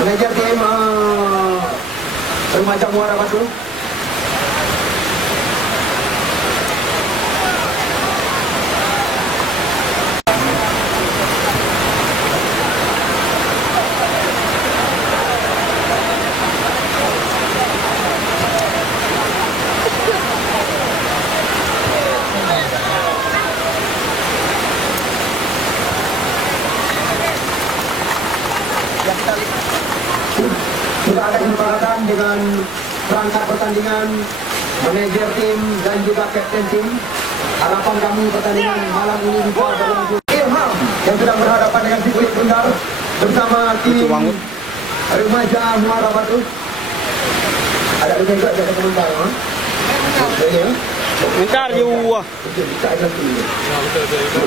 Manajer tim Remaja Muara Batu. Sudah ada kesepakatan dengan perangkat pertandingan, manajer tim dan juga kapten tim. Harapan kami pertandingan malam ini bisa berlangsung. Ilham yang sedang berhadapan dengan si Kulit Bundar bersama tim Remaja Muara Batu. Ada juga ada komentar, ha? Ya. Bentar je wah.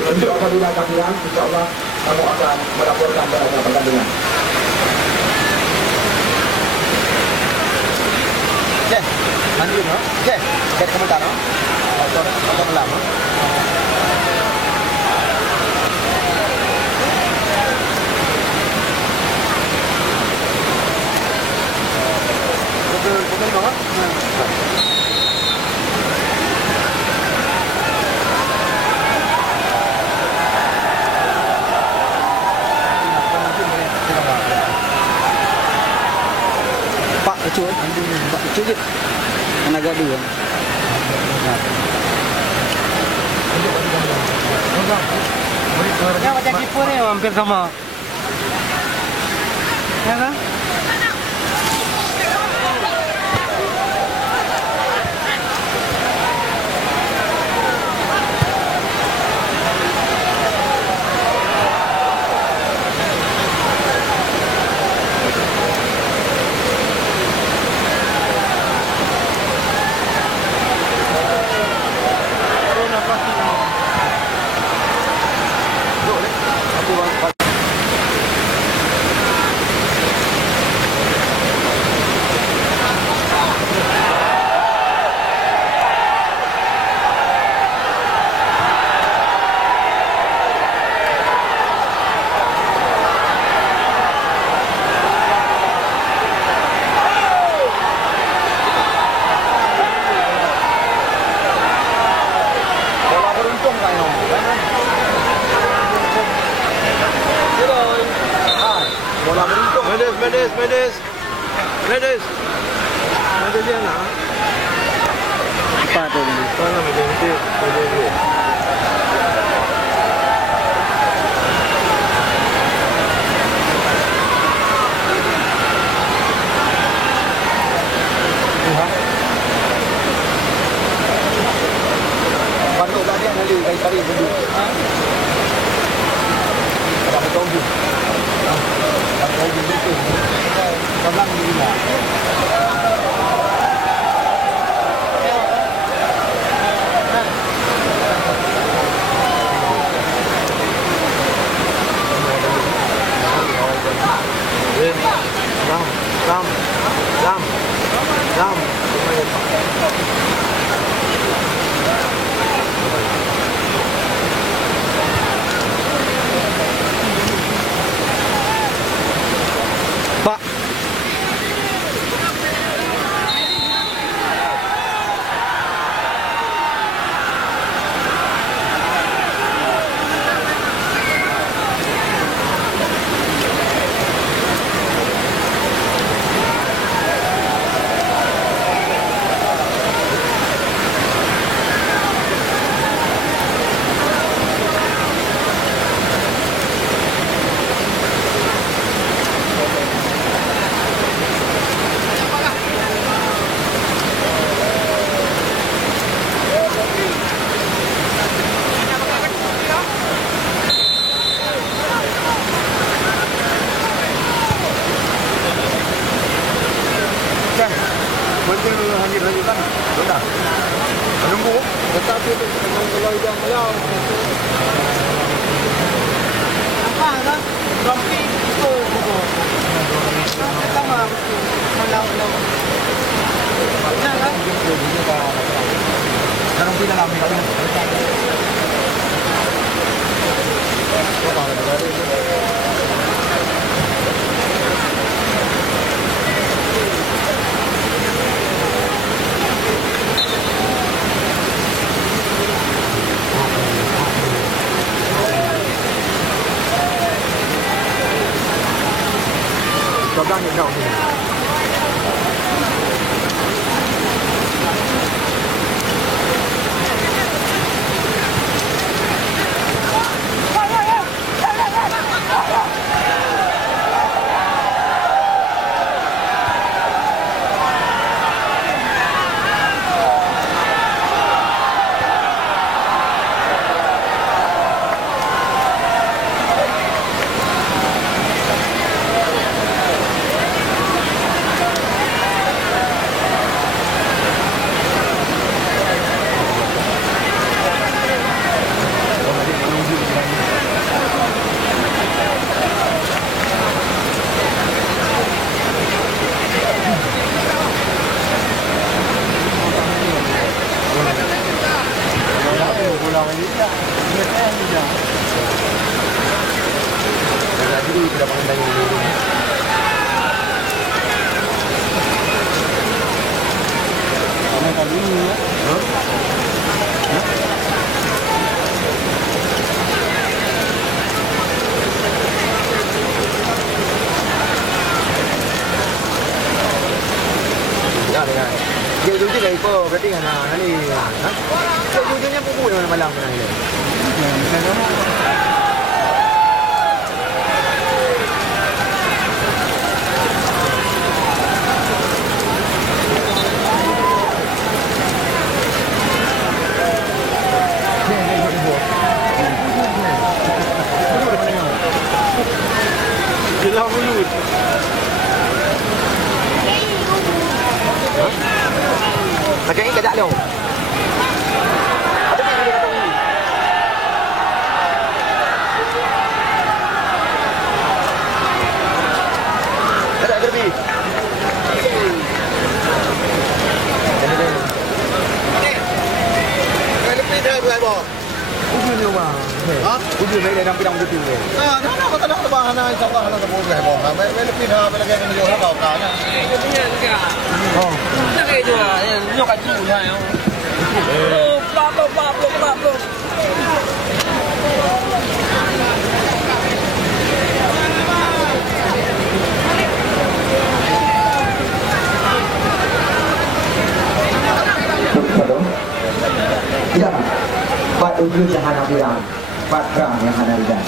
Untuk apabila kami bilang, insyaAllah kamu akan melaporkan pada pertandingan. Okey, mandi no. Okey, kita komentar no. Atau lama. Betul no. Pak kecil, Pak kecil je. Tenaga dua. Ya macam kiper ni hampir sama. Ya kan? Medis dia nak. Apa tu? Kau nak macam tu. Bantu tak dia nanti cari benda. Ada betul tu. Ada benda tu. Kawan ni lah. Lam. Pak. Lanjutkan. Sudah. Menunggu. Tetapi kalau yang malam. Apa dah? Rompi itu. Kita malam malam. Jangan. Sekarang kita dalam kalau. belakang ni kau ni. Dia tu je apa berarti kan ni. Ha? Ujungnya pupuk dalam malam mana ni. Jelah mulut. Macam ni kejap dong. Ada ni dia kata ni. Ada gerbi. Lebih dah dua boh. Ujung ni bang. Ha? Ujung ni dalam bidang betul ni. Ah, dah kata dah lepas ana insya-Allah ana tak boleh boh. Lebih dah belakang ni orang kau kan. Oh. Nak ke jual yang nyok kat tu lah. Oh, blok. Ya, Pak ujung yang hana bilang, Pak Pram yang hana bilang.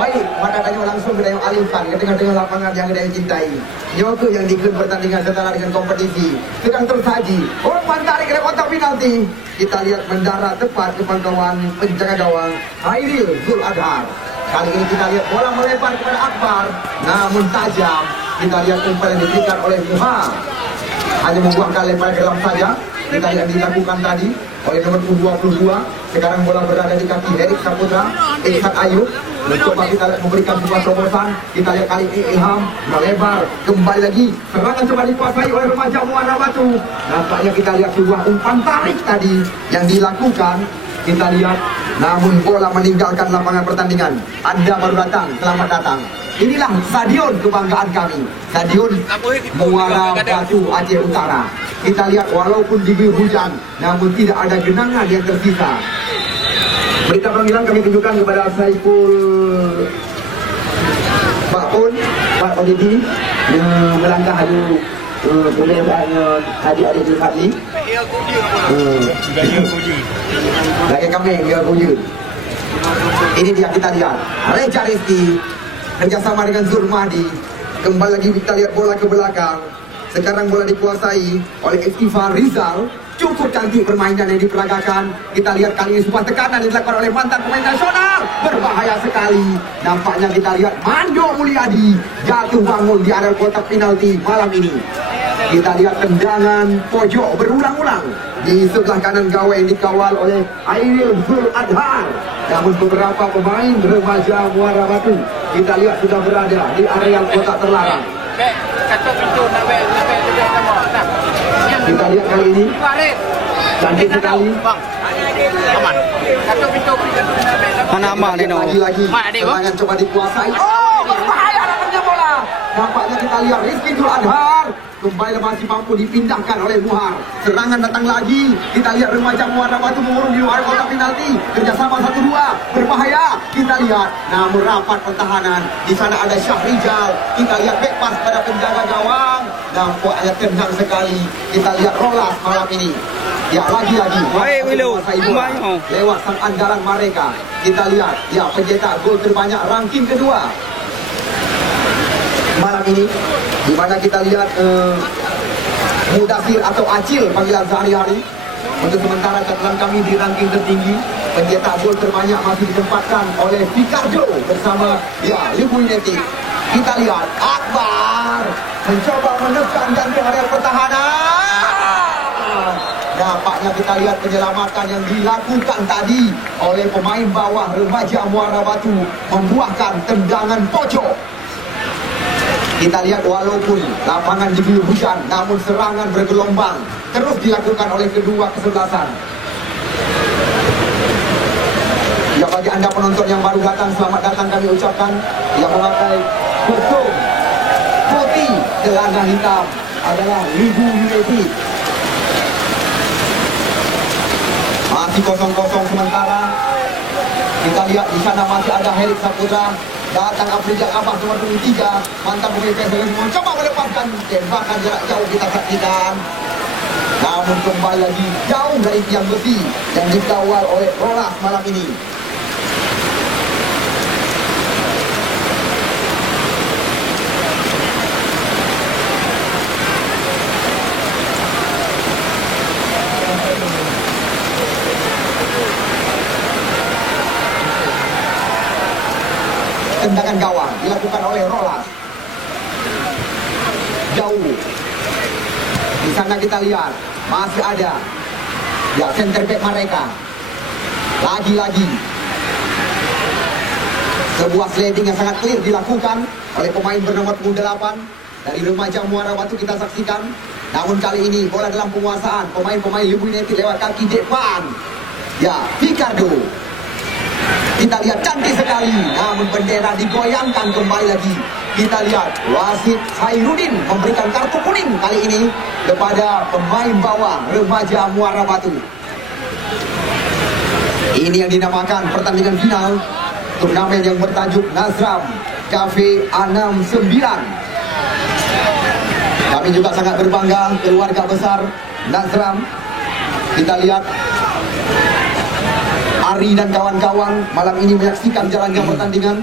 Baik, mana tanya langsung ke Dayang Alifan, ke tengah-tengah lapangan yang Dayang cintai. Yoga yang diikut pertandingan setara dengan kompetisi sedang tersaji. Umpan tarik ke kotak penalti. Kita lihat mendarat tepat ke pantauan penjaga gawang Hairil Zul Adhar. Kali ini kita lihat bola melebar kepada Akbar, namun tajam. Kita lihat umpan yang diberikan oleh Muha. Hanya membuangkan lemparan ke dalam saja. Kita lihat dilakukan tadi oleh nomor 22. Sekarang bola berada di kaki Erik Saputra, Ihsan Ayub. Mencoba kita lihat memberikan sebuah terobosan. Kita lihat kali ini Ilham melebar kembali lagi. Serangan coba dikuasai oleh remaja Muara Batu. Nampaknya kita lihat sebuah umpan tarik tadi yang dilakukan. Kita lihat, namun bola meninggalkan lapangan pertandingan. Anda baru datang, selamat datang. Inilah stadion kebanggaan kami, Stadion Muara Batu Aceh Utara. Kita lihat walaupun diguyur hujan, namun tidak ada genangan yang tersisa. Berita panggilan kami tunjukkan kepada Saiful Pak Un, Pak Odidi yang melangkah haju pembebasannya adik-adik di Fadli. Lagi kami dia kuju. Ini dia kita lihat Reja Rizky kerjasama dengan Zurmadi. Kembali lagi kita lihat bola ke belakang. Sekarang bola dikuasai oleh Iftifar Rizal. Cukup cantik permainan yang diperagakan. Kita lihat kali ini sebuah tekanan yang dilakukan oleh mantan pemain nasional. Berbahaya sekali. Nampaknya kita lihat Mando Mulyadi jatuh bangun di area kotak penalti malam ini. Kita lihat tendangan pojok berulang-ulang di sebelah kanan gawang yang dikawal oleh Hairil Zul Adhar. Namun beberapa pemain remaja Muara Batu kita lihat sudah berada di area kotak terlarang. Katuk pintu nak Kita lihat kali ini cantik sekali. Aman. Katuk pintu Mana amal ni no. Lagi-lagi serangan coba dikuasai. Oh, berbahaya dapatnya bola. Nampaknya kita lihat Rizky Zul Adhar kembali masih mampu dipindahkan oleh Muhar. Serangan datang lagi. Kita lihat remaja Muara Batu mengurung di luar kotak penalti. Kerjasama 1-2 berbahaya. Kita kita lihat, namun rapat pertahanan. Di sana ada Syahrijal. Kita lihat back pass pada penjaga gawang. Nampaknya tenang sekali. Kita lihat Rolas malam ini. Ya, lagi-lagi lewat sang andalan mereka. Kita lihat, ya, pencetak gol terbanyak ranking kedua malam ini, di mana kita lihat Mudasir atau Acil panggilan sehari-hari. Untuk sementara catatan kami di ranking tertinggi, pencetak gol terbanyak masih ditempatkan oleh Ricardo bersama, ya, Libuineti. Kita lihat Akbar mencoba menekan jantung area pertahanan. Nampaknya kita lihat penyelamatan yang dilakukan tadi oleh pemain bawah Remaja Muara Batu membuahkan tendangan pojok. Kita lihat walaupun lapangan diguyur hujan, namun serangan bergelombang terus dilakukan oleh kedua kesebelasan. Ya, bagi anda penonton yang baru datang, selamat datang kami ucapkan. Yang memakai kostum putih celana hitam adalah Libu United. Masih kosong-kosong sementara. Kita lihat di sana masih ada Helik Saputra. Datang Afrizal Abbas nomor 23. Mantan pemain PSM mencoba melepaskan tembakan jarak jauh, kita saksikan. Namun kembali lagi jauh dari tiang besi yang dikawal oleh Rolas malam ini. Tendangan gawang dilakukan oleh Rolas. Jauh. Di sana kita lihat masih ada, ya, center back mereka. Lagi-lagi sebuah sliding yang sangat clear dilakukan oleh pemain bernomor 28 dari Remaja Muara Batu, kita saksikan. Namun kali ini bola dalam penguasaan pemain-pemain Libu United lewat kaki depan. Ya, Ricardo. Kita lihat cantik sekali, namun bendera digoyangkan kembali lagi. Kita lihat wasit Khairuddin memberikan kartu kuning kali ini kepada pemain bawah Remaja Muara Batu. Ini yang dinamakan pertandingan final turnamen yang bertajuk Nazram Cafe 69. Kami juga sangat berbangga keluarga besar Nazram. Kita lihat Ari dan kawan-kawan malam ini menyaksikan jalannya pertandingan.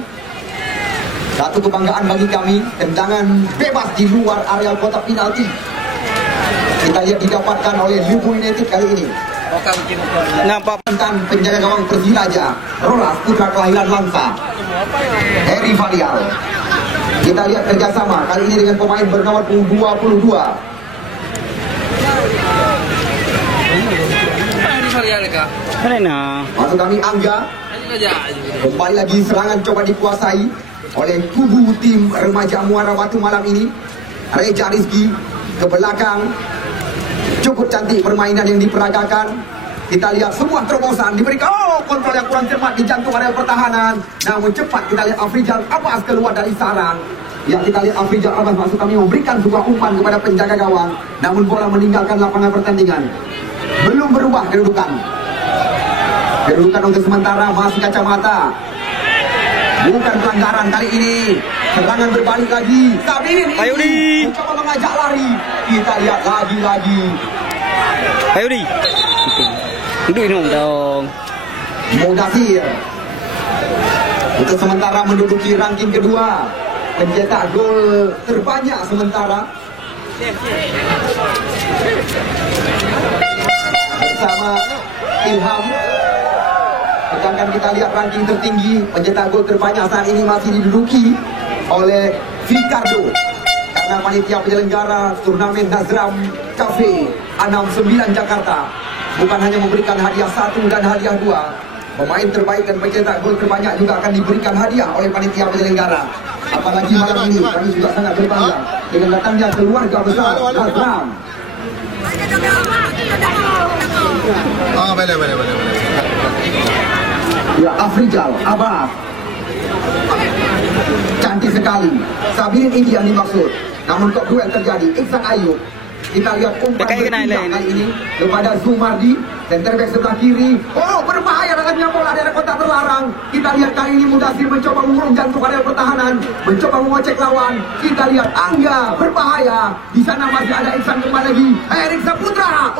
Satu kebanggaan bagi kami, tendangan bebas di luar areal kotak penalti. Kita lihat didapatkan oleh Libu United kali ini. Nampak tentang penjaga gawang Persiraja, Rolas putra kelahiran Langsa, Heri Varial. Kita lihat kerjasama kali ini dengan pemain bernomor 22. Maksud kami Angga. Kembali lagi serangan coba dikuasai oleh kubu tim Remaja Muara Batu malam ini. Reja Rizky ke belakang. Cukup cantik permainan yang diperagakan. Kita lihat sebuah terobosan diberikan. Oh, kontrol yang kurang cermat di jantung area pertahanan. Namun cepat kita lihat Afrizal Abbas keluar dari sarang. Ya, kita lihat Afrizal Abbas maksud kami memberikan sebuah umpan kepada penjaga gawang. Namun bola meninggalkan lapangan pertandingan. Belum berubah kedudukan. Kedudukan untuk sementara masih kacamata. Bukan pelanggaran kali ini. Serangan berbalik lagi. Sabirin ini mencoba mengajak lari. Kita lihat lagi-lagi. Ayo di. Duduk dong. Mudasir untuk sementara menduduki ranking kedua, pencetak gol terbanyak sementara bersama Ilham. Sedangkan kita lihat ranking tertinggi, pencetak gol terbanyak saat ini masih diduduki oleh Ricardo. Karena panitia penyelenggara turnamen Nazram Cafe 69 Jakarta bukan hanya memberikan hadiah 1 dan hadiah 2, pemain terbaik dan pencetak gol terbanyak juga akan diberikan hadiah oleh panitia penyelenggara. Apalagi malam ini kami juga sangat berbangga dengan datangnya keluarga besar Nazram. Boleh. Ya, Afrizal Abbas. Cantik sekali. Sabirin ini yang dimaksud. Namun kok duel terjadi. Iksan Ayub. Kita lihat umpan berpindah kali ini kepada Zumardi. Center back sebelah kiri. Oh, berbahaya dengan Hilangnya bola dari kotak terlarang. Kita lihat kali ini Mudasir mencoba mengurung jantung area pertahanan, mencoba mengocek lawan. Kita lihat Angga berbahaya. Di sana masih ada Iksan kembali lagi. Herik Saputra.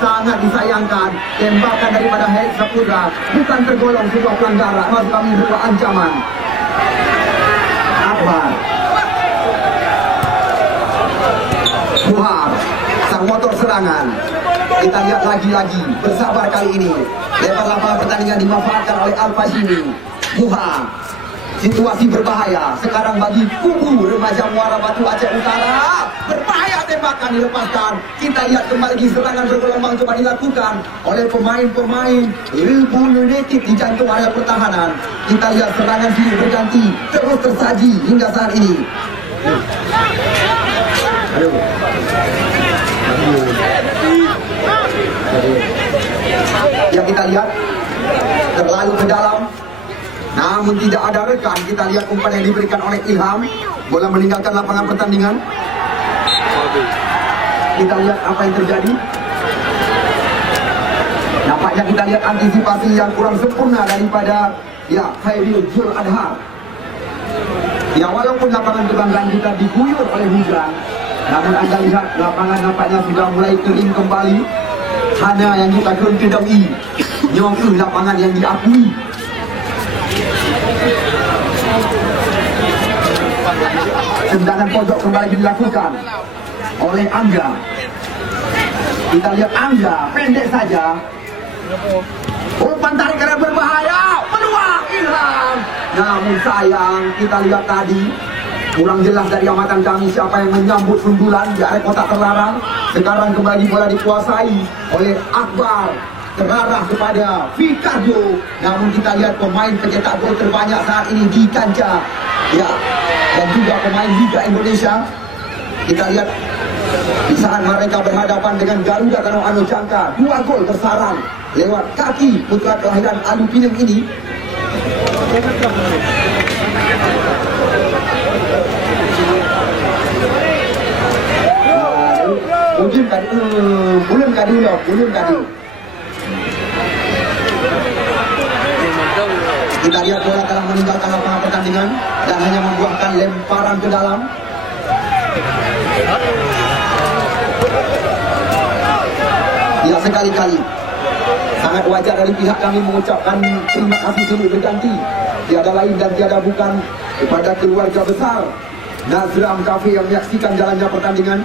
Sangat disayangkan. Tembakan daripada Herik Saputra bukan tergolong sebuah pelanggaran. Maksud kami sebuah ancaman. Akbar. Muhar, sang motor serangan. Kita lihat lagi-lagi, bersabar kali ini. Lebar lapangan pertandingan dimanfaatkan oleh Al-Fashimi. Muhar, situasi berbahaya. Sekarang bagi kubu remaja Muara Batu Aceh Utara. Berbahaya, tembakan dilepaskan. Kita lihat kembali lagi serangan bergelombang coba dilakukan oleh pemain-pemain Ilmu United di jantung area pertahanan. Kita lihat serangan sini berganti, terus tersaji hingga saat ini. Yang kita lihat terlalu ke dalam, namun tidak ada rekan. Kita lihat umpan yang diberikan oleh Ilham. Bola meninggalkan lapangan pertandingan. Kita lihat apa yang terjadi. Nampaknya kita lihat antisipasi yang kurang sempurna daripada Khairil Jul Adhar. Ya, walaupun lapangan kebanggaan kita diguyur oleh hujan, namun Anda lihat lapangan nampaknya sudah mulai kering kembali. Hana yang kita kedai, nyong lapangan yang diakui. Tendangan pojok kembali dilakukan oleh Angga. Kita lihat Angga pendek saja. Umpan tarik karena berbahaya. Peluang Ilham. Namun sayang, kita lihat tadi kurang jelas dari amatan kami siapa yang menyambut sundulan di area kotak terlarang. Sekarang kembali bola dikuasai oleh Akbar. Terarah kepada Fikardo. Namun kita lihat pemain pencetak gol terbanyak saat ini di kancah. Ya, dan juga pemain Liga Indonesia. Kita lihat di saat mereka berhadapan dengan Garuda Kanoano Jangka, 2 gol bersarang lewat kaki putra kelahiran Alu Pinang ini. Belum kadu. Kita lihat bola telah meninggalkan lapangan pertandingan dan hanya membuahkan lemparan ke dalam. Ya, sekali-kali sangat wajar dari pihak kami mengucapkan terima kasih dulu berganti. Tiada lain dan tiada bukan kepada keluarga besar Nazram Cafe yang menyaksikan jalannya pertandingan,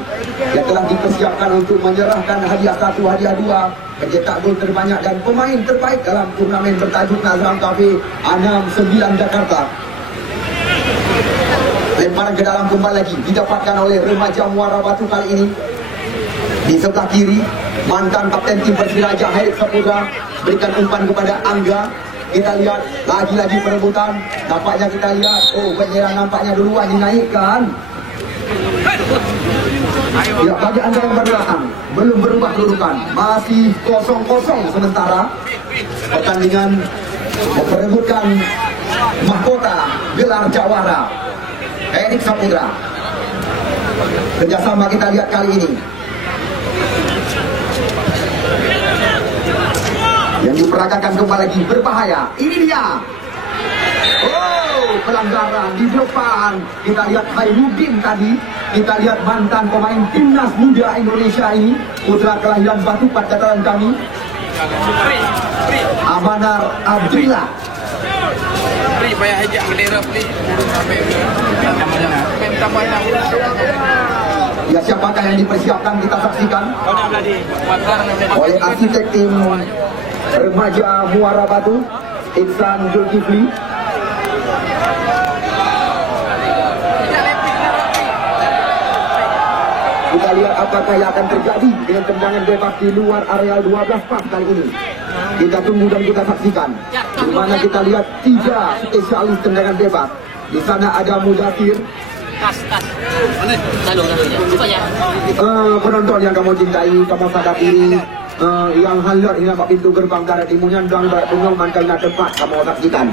yang telah dipersiapkan untuk menyerahkan hadiah 1, hadiah 2, pencetak gol terbanyak dan pemain terbaik dalam turnamen bertajuk Nazram Cafe 69 Jakarta. Lemparan ke dalam kembali lagi didapatkan oleh remaja Muara Batu kali ini. Di sebelah kiri, mantan kapten tim Persiraja Herik Saputra berikan umpan kepada Angga. Kita lihat lagi-lagi perebutan. Nampaknya kita lihat, penyerang nampaknya duluan dinaikkan. Ya, bagi Anda yang berbelakang, belum berubah kedudukan, masih 0-0 sementara. Pertandingan memperebutkan mahkota gelar jawara Herik Saputra. Kerjasama kita lihat kali ini yang diperagakan kembali lagi berbahaya. Ini dia. Pelanggaran di depan. Kita lihat Khairuddin tadi. Kita lihat mantan pemain timnas muda Indonesia ini, putra kelahiran Batupat catatan kami, Amanar Abdillah. Ya, siapakah yang dipersiapkan kita saksikan oleh arsitek tim remaja Muara Batu, Iksan Zulkifli. Kita lihat apakah yang akan terjadi dengan tendangan bebas di luar areal 12 pas kali ini. Kita tunggu dan kita saksikan. Di mana kita lihat 3 spesialis tendangan bebas. Di sana ada Mudasir. Penonton yang kamu cintai, kamu sadar diri, yang hadir di nampak pintu gerbang darat imunnya dan pengumuman karena tempat kamu saksikan.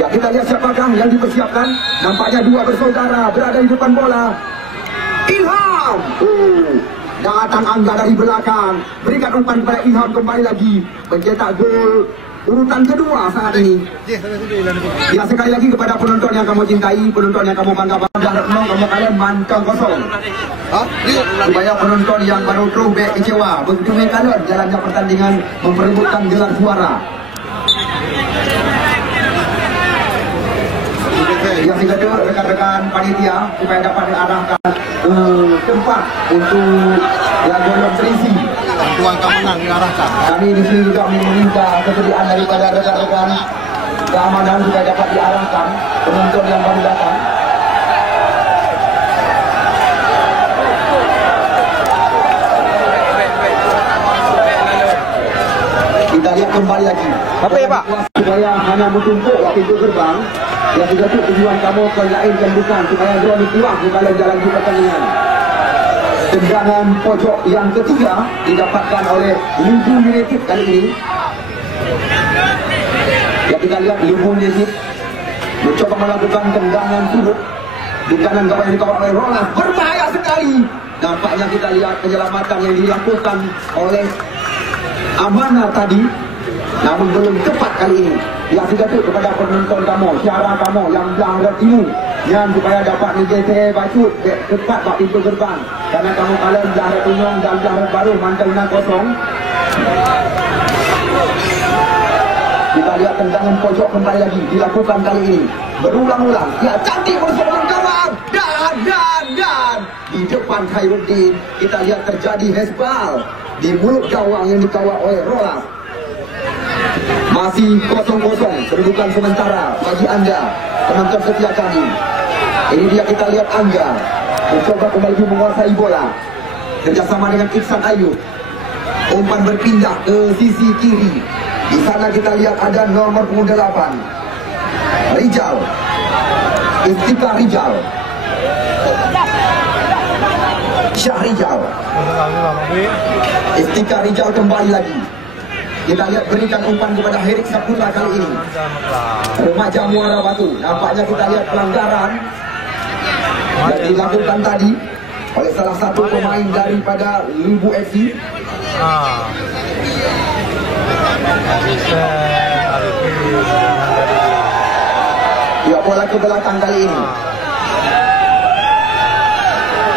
Ya, kita lihat siapakah yang dipersiapkan. Nampaknya 2 bersaudara berada di depan bola. Ilham. Datang Angga dari belakang, berikan umpan kepada Ilham, kembali lagi mencetak gol urutan kedua saat ini. Ya, sekali lagi kepada penonton yang kamu cintai, penonton yang kamu banggakan, kamu kalian mantap kosong. Supaya penonton yang baru throwback kecewa, begitu mereka jalannya pertandingan memperebutkan gelar juara. Yang kedua, rekan-rekan panitia supaya dapat diarahkan tempat untuk yang golong terisi. Bantuan keamanan diarahkan. Kami di sini juga meminta kesediaan daripada rekan-rekan keamanan supaya dapat diarahkan penonton yang baru datang. Kita lihat kembali lagi. Apa ya, Pak? Supaya hanya bertumpuk pintu gerbang. Yang juga tu tujuan kamu ke lain dan bukan supaya drone keluar di dalam jalan di pertandingan. Tendangan pojok yang ketiga didapatkan oleh Libu United kali ini. Ya, kita lihat Libu United mencoba melakukan tendangan sudut di kanan gawang yang dikawal oleh Roland. Berbahaya sekali. Nampaknya kita lihat penyelamatan yang dilakukan oleh Amana tadi, namun belum tepat kali ini. Yang juga tu kepada penonton kamu, syara kamu yang belah retimu, yang supaya dapat negeri bacut tepat kat pintu gerbang. Karena kamu kalian belah retunyong dan belah baru mantelnya kosong. Kita lihat tendangan pojok kembali lagi dilakukan kali ini berulang-ulang. Ya, cantik bersama gawang dan di depan Khairuddin kita lihat terjadi hezbal di mulut gawang yang dikawal oleh Roland. Masih 0-0 kedudukan sementara bagi anda penonton setia kami. Ini dia, kita lihat Angga mencoba kembali menguasai bola kerjasama dengan Iksan Ayub. Umpan berpindah ke sisi kiri. Di sana kita lihat ada nomor 8 Rijal, Istika Rijal, Syahrijal. Istika Rijal kembali lagi. Kita lihat berikan umpan kepada Herik Saputra kali ini. Remaja Muara Batu. Nampaknya kita lihat pelanggaran yang dilakukan tadi oleh salah satu pemain daripada Libu FC. Ya, bola ke belakang kali ini.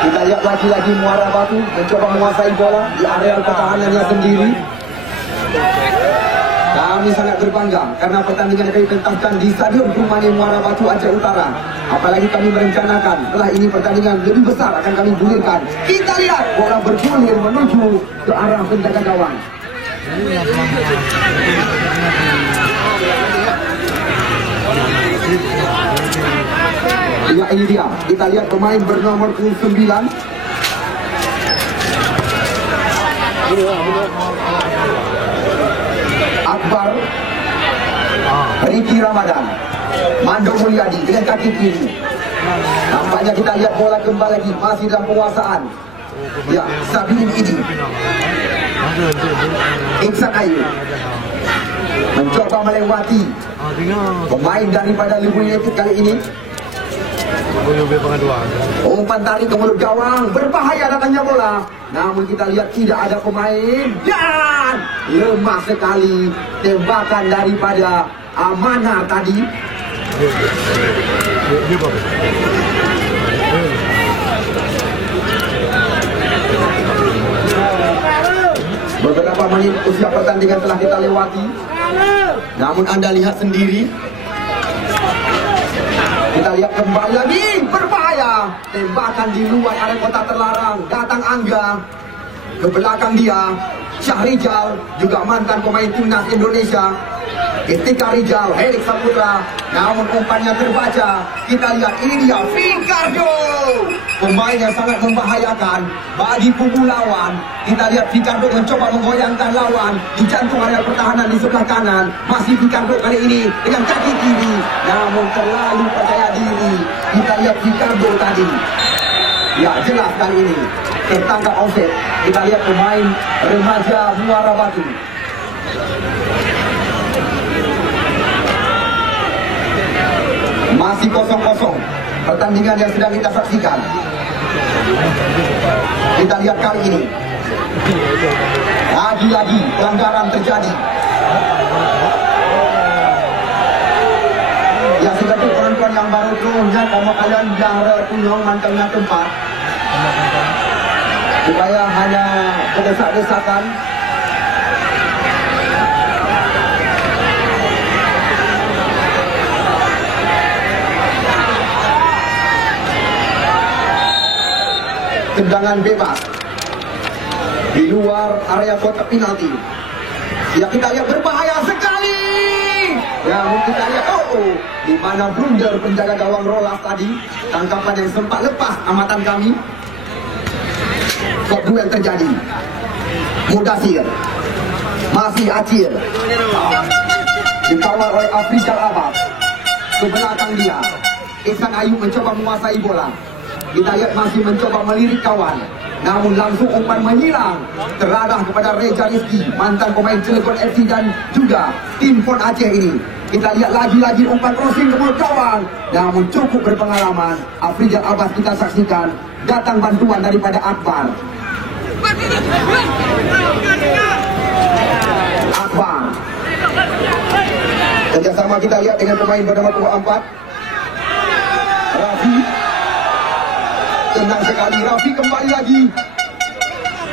Kita lihat lagi-lagi Muara Batu mencoba menguasai bola di area pertahanannya sendiri. Kami sangat berbangga karena pertandingan kami pentaskan di Stadion Perumani Muara Batu Aceh Utara. Apalagi kami merencanakan setelah ini pertandingan lebih besar akan kami gulirkan. Kita lihat bola bergulir menuju ke arah penjaga gawang. Ya, ini dia. Kita lihat pemain bernomor 9. Akbar Riki Ramadan, Mando Mulyadi dengan kaki kiri. Nampaknya kita lihat bola kembali lagi masih dalam penguasaan. Ya, Sabin Idi, Iksan Ayu mencoba melewati pemain daripada Libu United kali ini. Umpan tarik ke mulut gawang, berbahaya datangnya bola. Namun kita lihat tidak ada pemain dan lemah sekali tembakan daripada Amana tadi. Beberapa menit usia pertandingan telah kita lewati. Namun anda lihat sendiri. Kita lihat kembali lagi, berbahaya. Tembakan di luar area kotak terlarang. Datang Angga, ke belakang dia Syahrijal, juga mantan pemain timnas Indonesia. Istika Rijal, Herik Saputra. Namun umpannya terbaca. Kita lihat ini dia Fikardo, pemain yang sangat membahayakan bagi kubu lawan. Kita lihat Fikardo mencoba menggoyangkan lawan di jantung area pertahanan di sebelah kanan. Masih Fikardo kali ini dengan kaki kiri, namun terlalu percaya diri. Kita lihat Fikardo tadi. Ya, jelas kali ini tertangkap offset. Kita lihat pemain remaja Muara Batu. Masih 0-0 pertandingan yang sedang kita saksikan. Kita lihat kali ini. Lagi-lagi pelanggaran terjadi. Ya sebagai penonton yang baru turunnya, kalau kalian yang kunyong mantengnya tempat, supaya hanya berdesak-desakan. Tendangan bebas di luar area kotak penalti. Ya kita lihat berbahaya sekali. Ya kita lihat di mana blunder penjaga gawang Rolas tadi, tangkapan yang sempat lepas amatan kami. Kok duel terjadi. Mudasir masih Acir dikawal oleh Afrizal Abbas. Ke belakang dia Ihsan Ayub mencoba menguasai bola. Kita lihat masih mencoba melirik kawan, namun langsung umpan menyilang terarah kepada Reza Rizky, mantan pemain Cilegon FC dan juga tim Pon Aceh ini. Kita lihat lagi-lagi umpan crossing ke mulut kawan, namun cukup berpengalaman. Afrizal Abbas kita saksikan, datang bantuan daripada Akbar. Kerjasama kita lihat dengan pemain bernama 24 Rafi. Tenang sekali, Rafi kembali lagi.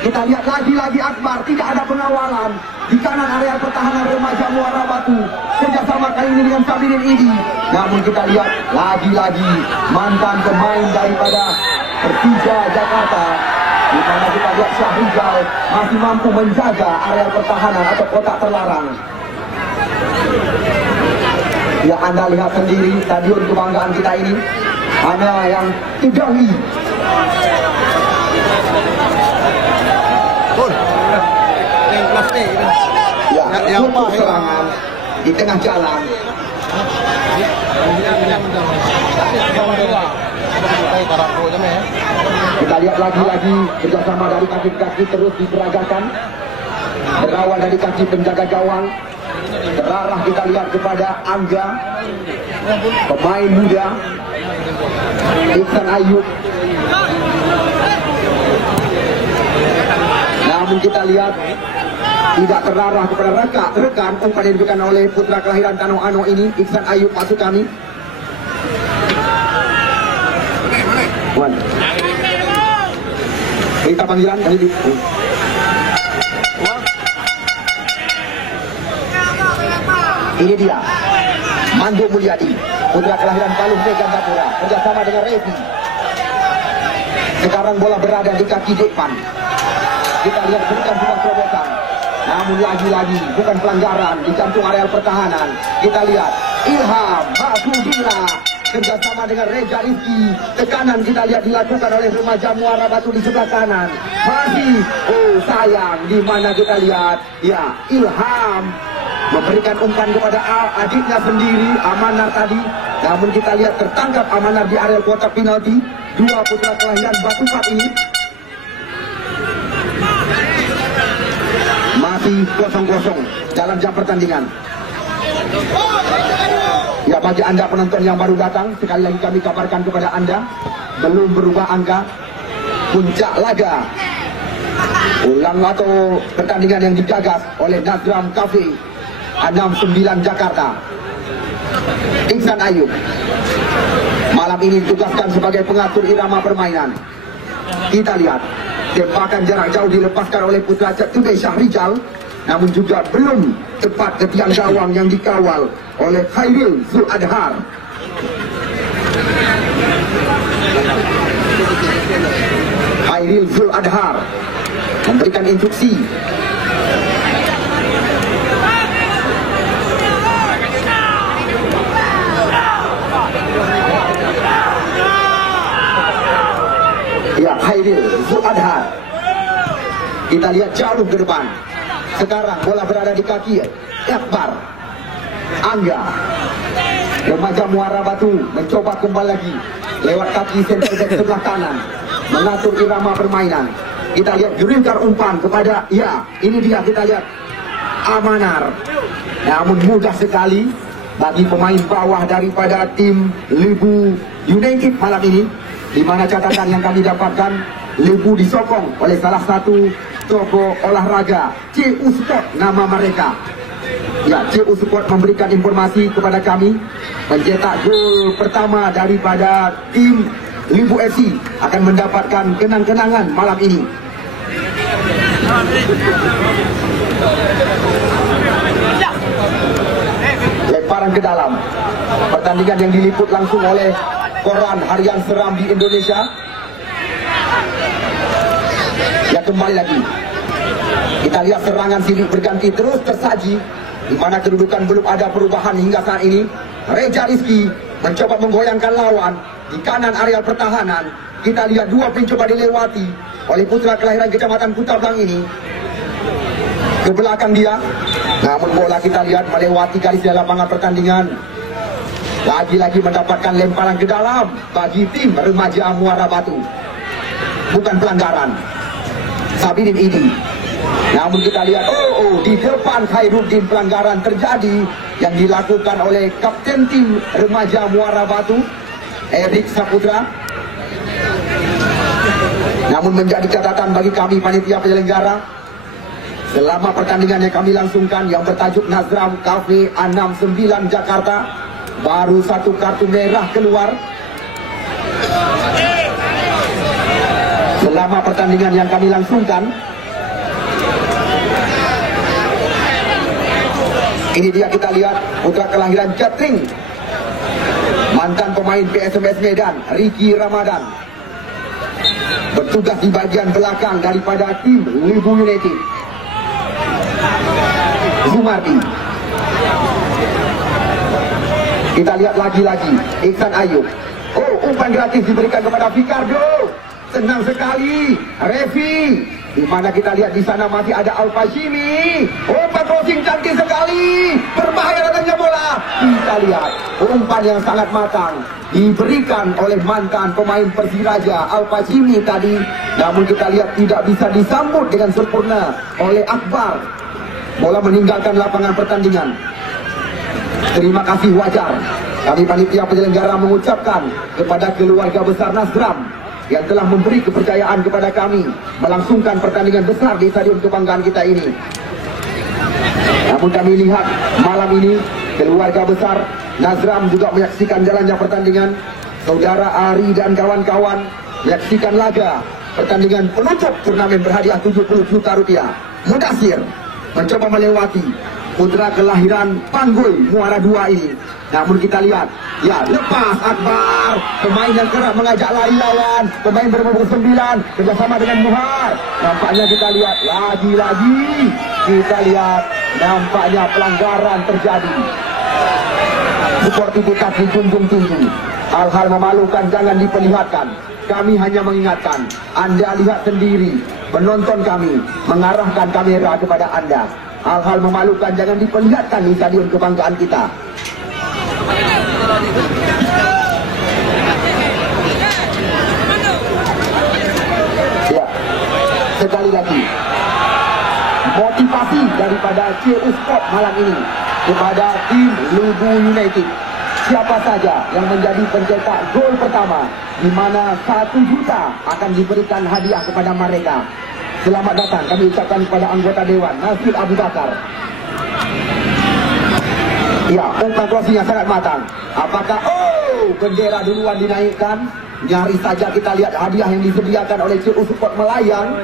Kita lihat lagi-lagi Akbar, tidak ada pengawalan di kanan area pertahanan remaja Muara Batu. Kerjasama kali ini dengan Sabirin Idi. Namun kita lihat lagi-lagi mantan pemain daripada Persija Jakarta, di mana kita lihat Syahrizal masih mampu menjaga area pertahanan atau kotak terlarang. Ya Anda lihat sendiri stadion kebanggaan kita ini, mana yang tudahi. Ya, yang serangan di tengah jalan. Kita lihat lagi-lagi kerjasama dari kaki-kaki terus diperagakan, berawal dari kaki penjaga gawang, terarah kita lihat kepada Angga, pemain muda Ihsan Ayub. Namun kita lihat tidak terarah kepada rekan umpan yang diberikan oleh putra kelahiran Tano Ano ini, Ihsan Ayub masuk kami. Berita panggilan kali ini. Ini dia Mando Mulyadi, putra kelahiran Palu Medan Gandapura, kerjasama dengan Revi. Sekarang bola berada di kaki depan. Kita lihat bukan cuma terobosan, namun lagi-lagi bukan pelanggaran di jantung areal pertahanan. Kita lihat Ilham Mahfudillah kerjasama dengan Reza Rizky. Tekanan kita lihat dilakukan oleh remaja Muara Batu di sebelah kanan. Masih sayang, di mana kita lihat ya Ilham memberikan umpan kepada adiknya sendiri, Amanar tadi. Namun kita lihat tertangkap Amanar di area kotak penalti. Dua putra kelahiran Batupat ini masih kosong-kosong dalam jam pertandingan. Ya, bagi Anda penonton yang baru datang, sekali lagi kami kabarkan kepada Anda, belum berubah angka. Puncak laga ulang atau pertandingan yang digagas oleh Nadram Cafe 69 Jakarta. Ihsan Ayub malam ini ditugaskan sebagai pengatur irama permainan. Kita lihat tembakan jarak jauh dilepaskan oleh putra Cetude Syahrizal, namun juga belum tepat ke tiang gawang yang dikawal oleh Khairil Zul Adhar. Khairil Zul Adhar memberikan instruksi. Ya, Khairil Zul Adhar. Kita lihat jauh ke depan. Sekarang bola berada di kaki Akbar. Angga, remaja Muara Batu mencoba kembali lagi lewat kaki center back sebelah kanan, mengatur irama permainan. Kita lihat juringkar umpan kepada, ya ini dia, kita lihat Amanar. Namun mudah sekali bagi pemain bawah daripada tim Libu United malam ini. di mana catatan yang kami dapatkan, Lembu disokong oleh salah satu toko olahraga, CU Sport nama mereka. Ya, CU Sport memberikan informasi kepada kami, mencetak gol pertama daripada tim Lembu FC akan mendapatkan kenang-kenangan malam ini. Lemparan ke dalam. Pertandingan yang diliput langsung oleh koran harian seram di Indonesia. Ya, kembali lagi. Kita lihat serangan silih berganti terus tersaji, di mana kedudukan belum ada perubahan hingga saat ini. Reza Rizky mencoba menggoyangkan lawan di kanan areal pertahanan. Kita lihat dua pin coba dilewati oleh putra kelahiran Kecamatan Kutablang ini. Ke belakang dia, namun bola kita lihat melewati garis lapangan pertandingan. Lagi-lagi mendapatkan lemparan ke dalam bagi tim remaja Muara Batu. Bukan pelanggaran. Sabidin Idi. Namun kita lihat, di depan Khairuddin pelanggaran terjadi yang dilakukan oleh kapten tim remaja Muara Batu, Erik Saputra. Namun menjadi catatan bagi kami panitia penyelenggara, selama pertandingan yang kami langsungkan yang bertajuk Nazram Cafe 69 Jakarta, baru satu kartu merah keluar. Selama pertandingan yang kami langsungkan, ini dia kita lihat putra kelahiran Jatring, mantan pemain PSMS Medan, Ricky Ramadan, bertugas di bagian belakang daripada tim Lembu United. Zumardi. Kita lihat lagi-lagi Iksan Ayub. Umpan gratis diberikan kepada Fikardo. Senang sekali Revi, di mana kita lihat di sana masih ada Al-Fashimi. Umpan crossing cantik sekali, berbahaya datangnya bola. Kita lihat umpan yang sangat matang diberikan oleh mantan pemain Persiraja Al-Fashimi tadi. Namun kita lihat tidak bisa disambut dengan sempurna oleh Akbar. Bola meninggalkan lapangan pertandingan. Terima kasih wajar kami panitia penyelenggara mengucapkan kepada keluarga besar Nazram yang telah memberi kepercayaan kepada kami melangsungkan pertandingan besar di stadion kebanggaan kita ini. Namun kami lihat malam ini keluarga besar Nazram juga menyaksikan jalannya pertandingan. Saudara Ari dan kawan-kawan menyaksikan laga pertandingan penutup turnamen berhadiah 70 juta rupiah. Mudasir mencoba melewati putra kelahiran Panggul Muara 2 ini. Namun kita lihat, ya lepas Akbar, pemain yang kerap mengajak lari lawan, pemain bernomor 9 kerjasama dengan Muhar. Nampaknya kita lihat lagi-lagi, kita lihat nampaknya pelanggaran terjadi. Sportivitas dijunjung tinggi. Hal-hal memalukan jangan diperlihatkan. Kami hanya mengingatkan, Anda lihat sendiri, penonton kami mengarahkan kamera kepada Anda. Hal-hal memalukan jangan diperlihatkan di stadion kebanggaan kita. Ya, sekali lagi motivasi daripada CU Sport malam ini kepada tim Lembu United. Siapa saja yang menjadi pencetak gol pertama, di mana 1 juta akan diberikan hadiah kepada mereka. Selamat datang kami ucapkan kepada anggota Dewan Nasir Abu Bakar. Ya, umpan crossingnya sangat matang. Apakah bendera duluan dinaikkan? Nyaris saja kita lihat hadiah yang disediakan oleh CU Sport melayang,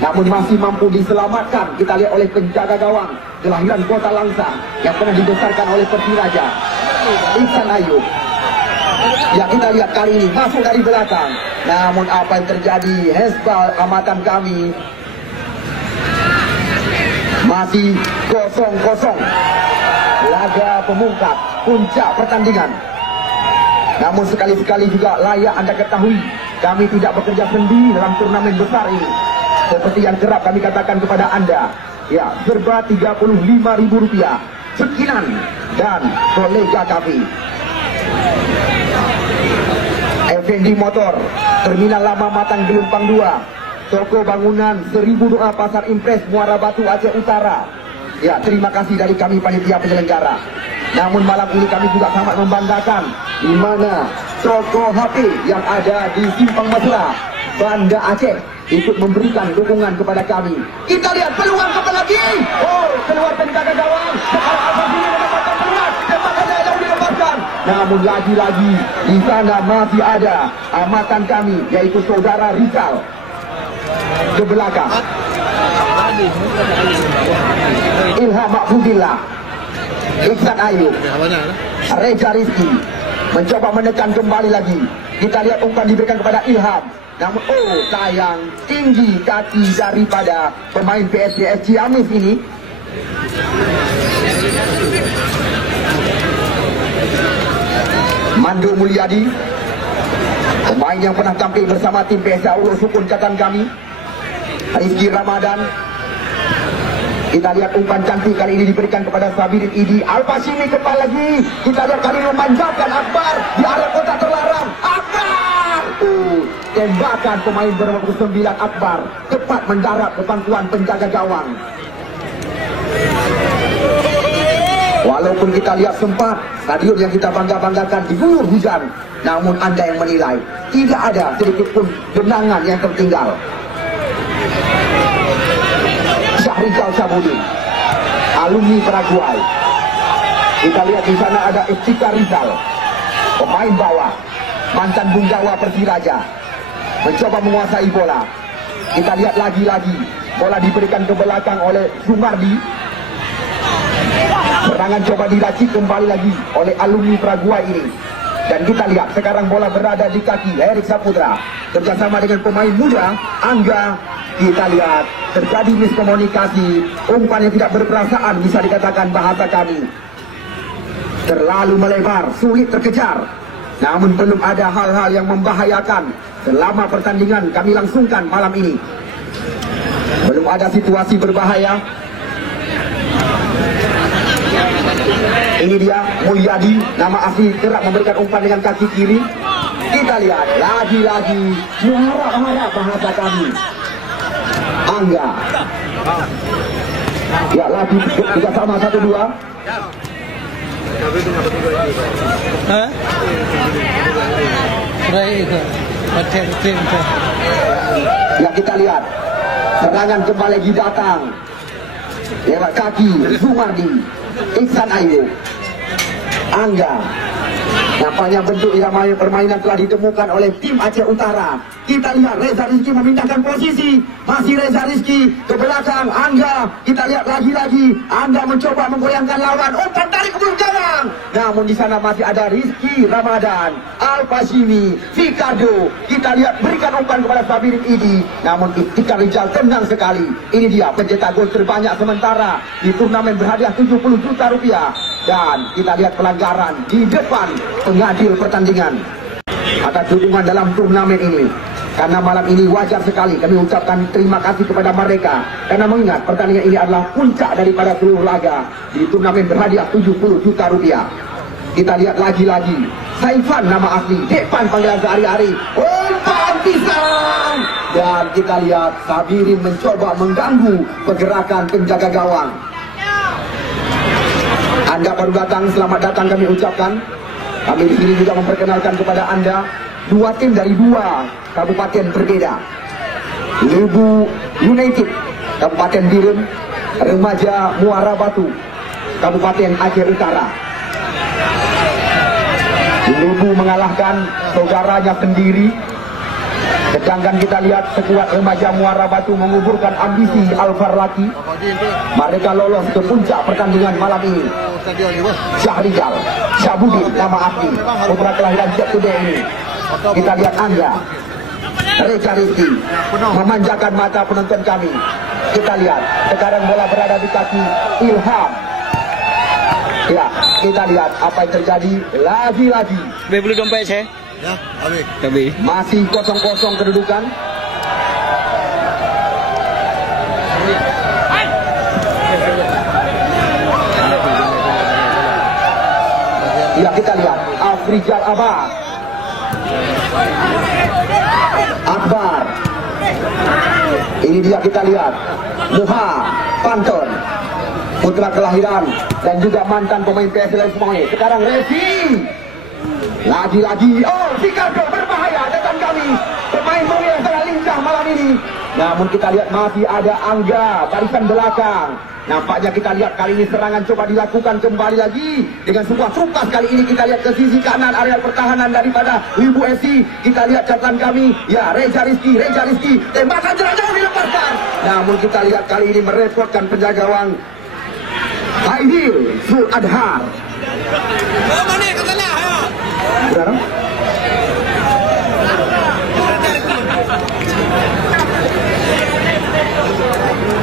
namun masih mampu diselamatkan. Kita lihat oleh penjaga gawang kelahiran Kota Langsa yang pernah dibesarkan oleh Persiraja, Iksan Ayub. Ya, kita lihat kali ini masuk dari belakang. Namun apa yang terjadi? Hesbal amatan kami masih 0-0. Laga pemungkas puncak pertandingan. Namun sekali-sekali juga layak Anda ketahui, kami tidak bekerja sendiri dalam turnamen besar ini. Seperti yang kerap kami katakan kepada Anda, ya, serba Rp35.000 Cekinan dan kolega kami. Effendi Motor, Terminal Lama Matang Gelumpang 2, Toko Bangunan 1000 Doa Pasar Impres Muara Batu Aceh Utara. Ya, terima kasih dari kami panitia penyelenggara. Namun malam ini kami juga sangat membanggakan, di mana toko HP yang ada di Simpang Mesra, Banda Aceh ikut memberikan dukungan kepada kami. Kita lihat peluang kembali lagi. Oh, keluar penjaga gawang. Sekarang Al-Fadhili mendapatkan peluang. Tembakannya yang dilepaskan. Namun lagi-lagi di sana masih ada amatan kami, yaitu saudara Rizal ke belakang. Ilham Mahfudillah, Iksan Ayub, Reza Rizki mencoba menekan kembali lagi. Kita lihat umpan diberikan kepada Ilham. Namun oh sayang, tinggi kaki daripada pemain PSDS Ciamis ini. Mandu Mulyadi, pemain yang pernah tampil bersama tim PSA Ulo Sukun catatan kami. Rizky Ramadan. Kita lihat umpan cantik kali ini diberikan kepada Sabirin Idi. Al-Fashimi kembali lagi. Kita lihat kali ini memanjatkan Akbar di area kotak terlarang. Akbar! Tembakan pemain bernomor 9 Akbar tepat mendarat ke pangkuan penjaga gawang. Walaupun kita lihat sempat stadion yang kita bangga-banggakan diguyur hujan, namun Anda yang menilai, tidak ada sedikit pun genangan yang tertinggal. Syahrizal Syabudin, alumni Paraguay. Kita lihat di sana ada Iftika Rizal, pemain bawah, mantan Bunggawa Persiraja, mencoba menguasai bola. Kita lihat lagi-lagi bola diberikan ke belakang oleh Sumardi. Serangan coba diracik kembali lagi oleh alumni Paraguay ini. Dan kita lihat sekarang bola berada di kaki Erik Saputra kerjasama dengan pemain muda Angga. Kita lihat terjadi miskomunikasi, umpan yang tidak berperasaan bisa dikatakan bahasa kami. Terlalu melebar, sulit terkejar. Namun belum ada hal-hal yang membahayakan selama pertandingan kami langsungkan malam ini. Belum ada situasi berbahaya. Ini dia Mulyadi, nama asli, kerap memberikan umpan dengan kaki kiri. Kita lihat lagi-lagi muara-muara bahasa kami. Angga. Ya, lagi juga sama 1-2. Hah? Itu. Ya, kita lihat serangan kembali lagi datang lewat kaki Sumardi, Iksan Ayub, Angga. Nampaknya bentuk irama permainan telah ditemukan oleh tim Aceh Utara. Kita lihat Reza Rizki memindahkan posisi. Masih Reza Rizki ke belakang Angga. Kita lihat lagi-lagi Angga mencoba menggoyangkan lawan. Umpan dari kebun gawang. Namun di sana masih ada Rizky Ramadan, Al-Fashimi, Fikardo. Kita lihat berikan umpan kepada Sabirin Idi. Namun Iftika Rizal tenang sekali. Ini dia pencetak gol terbanyak sementara di turnamen berhadiah 70 juta rupiah. Dan kita lihat pelanggaran di depan pengadil pertandingan atas dukungan dalam turnamen ini. Karena malam ini wajar sekali kami ucapkan terima kasih kepada mereka. Karena mengingat pertandingan ini adalah puncak daripada seluruh laga di turnamen berhadiah 70 juta rupiah. Kita lihat lagi-lagi Saifan nama asli, Depan panggilan sehari-hari, umpan pisang. Dan kita lihat Sabirin mencoba mengganggu pergerakan penjaga gawang. Anda baru datang, selamat datang kami ucapkan. Kami di sini juga memperkenalkan kepada Anda dua tim dari dua kabupaten berbeda. Lubu United, Kabupaten Biren, Remaja Muara Batu, Kabupaten Aceh Utara. Lubu mengalahkan saudaranya sendiri. Sedangkan kita lihat sekuat Remaja Muara Batu menguburkan ambisi Al-Farlaki. Mereka lolos ke puncak pertandingan malam ini. Syahrizal Syabudin nama asli, putra kelahiran Siap Today ini. Kita lihat Angga, Reza Rizki memanjakan mata penonton kami. Kita lihat sekarang bola berada di kaki Ilham. Ya, kita lihat apa yang terjadi lagi-lagi. Beli dompet saya. Ya, habis. Tapi Masih kosong-kosong kedudukan. Ya, kita lihat Afrizal Akbar. Ini dia kita lihat Muha Panton, putra kelahiran dan juga mantan pemain PSL semuanya. Sekarang Revi Lagi-lagi, oh Ricardo berbahaya datang kami. Pemain bola yang sangat lincah malam ini. Namun kita lihat masih ada Angga barisan belakang. Nampaknya kita lihat kali ini serangan coba dilakukan kembali lagi dengan sebuah trupas. Kali ini kita lihat ke sisi kanan area pertahanan daripada Wibu FC. Kita lihat catatan kami, ya Reza Rizky, tembakan jelajah dilepaskan. Namun kita lihat kali ini merepotkan penjaga gawang Aidil Zul Adhar. Berapa?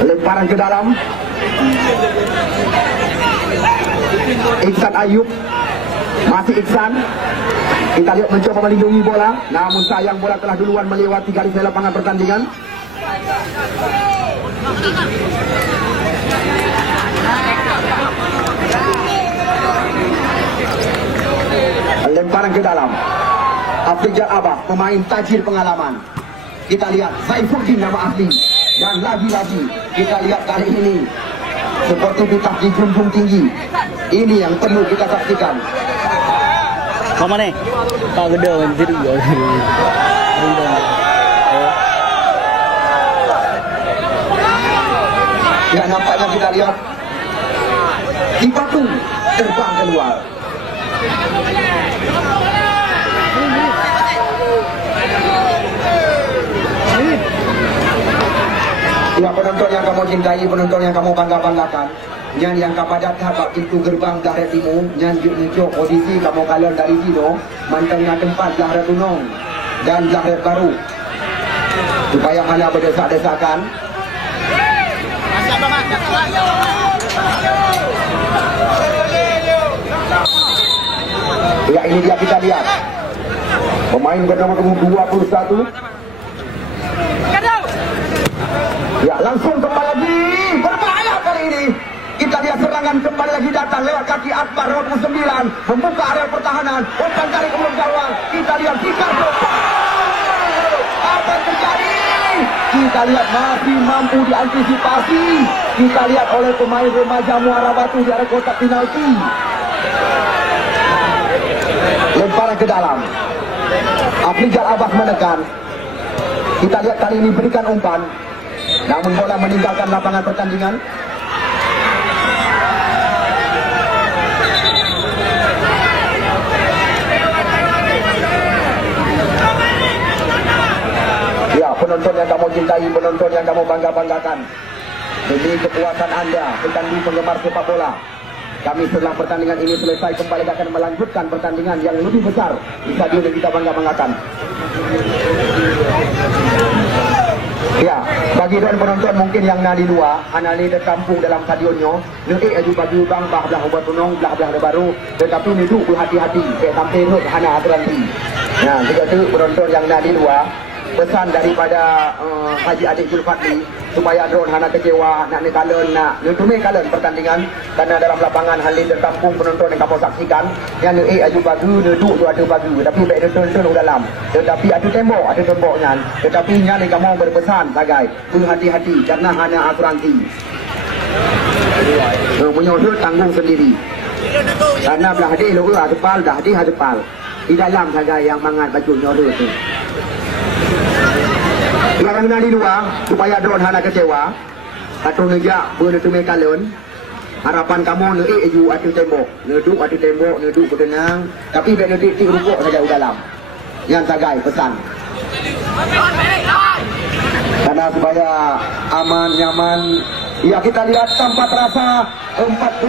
Lemparan ke dalam. Iksan Ayub, masih Iksan. Kita lihat mencoba melindungi bola, namun sayang bola telah duluan melewati garis lapangan pertandingan. Lemparan ke dalam. Afrizal Abbas, pemain tajir pengalaman. Kita lihat Saifuddin nama asli. Dan lagi-lagi kita lihat kali ini seperti kita di junjung tinggi. Ini yang perlu kita saksikan. Kau mana? Pak gede kan tidur. Ya nampaknya kita lihat Kipatu terbang keluar. Ya penonton yang kamu cintai, penonton yang kamu bangga-banggakan, nyan yang kapadat habak pintu gerbang Dahret Timur, nyan juk posisi kamu kalon dari Dino, mantengnya tempat Dahret Tunong dan Dahret Baru. Supaya mana berdesak-desakan. Ya ini dia kita lihat. Pemain bernama 21. Ya langsung kembali lagi, berbahaya kali ini. Kita lihat serangan kembali lagi datang lewat kaki Akbar nomor 9, membuka area pertahanan, umpan dari kemudian gawang. Kita lihat Ricardo. Apa yang terjadi? Kita lihat masih mampu diantisipasi. Kita lihat oleh pemain remaja Muara Batu di area kotak penalti. Lemparan ke dalam. Afrizal Abbas menekan. Kita lihat kali ini berikan umpan. Namun bola meninggalkan lapangan pertandingan. Ya, penonton yang kamu cintai, penonton yang kamu bangga-banggakan, demi kepuasan Anda, petani penggemar sepak bola, kami setelah pertandingan ini selesai kembali akan melanjutkan pertandingan yang lebih besar di stadion yang kita bangga-banggakan. Ya, bagi dan penonton mungkin yang nadi dua, anali terkampung dalam stadionnya, nanti aju bagi bang belah ubat tunong, belah baru, tetapi nidu berhati-hati, sampai nut hana aturan di. Nah, jika tu penonton yang nadi dua, pesan daripada Haji Adik Zulfadli supaya drone hana kecewa nak nekalen nak nutume kalen pertandingan karena dalam lapangan halin terkampung penonton yang kamu saksikan yang aju bagu duduk tu ada bagu tapi baik nonton dalam tetapi ada temboknya tetapi yang kamu berpesan sebagai berhati-hati karena hanya asuransi menyodot tanggung sendiri karena belah hadir lu tepal dah hadir tepal di dalam saja yang mangat baju nyodot tu. Larang nali dua supaya drone hana kecewa. Atau ngejak bernetume kalon. Harapan kamu ne aju atu tembok, neduk bertenang, tapi ber nedik ti rukuk saja dalam. Yang tagai pesan. Karena supaya aman nyaman. Ya kita lihat tanpa terasa 45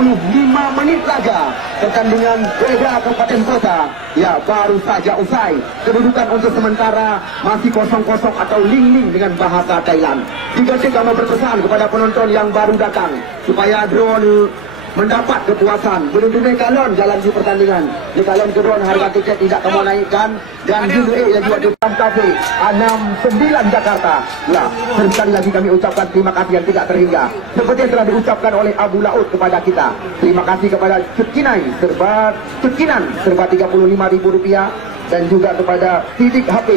menit laga pertandingan Beda Kabupaten Kota ya baru saja usai. Kedudukan untuk sementara masih 0-0 atau ling-ling dengan bahasa Thailand. Jika kamu berpesan kepada penonton yang baru datang supaya drone mendapat kepuasan benar-benar kalon jalan di pertandingan. Di kalon kedua harga tiket tidak kamu naikkan dan juga yang juga di Cafe 69 Jakarta. Ya, sekali lagi kami ucapkan terima kasih yang tidak terhingga. Seperti yang telah diucapkan oleh Abu Laut kepada kita. Terima kasih kepada Cekinan serba Rp35.000 dan juga kepada Sidik HP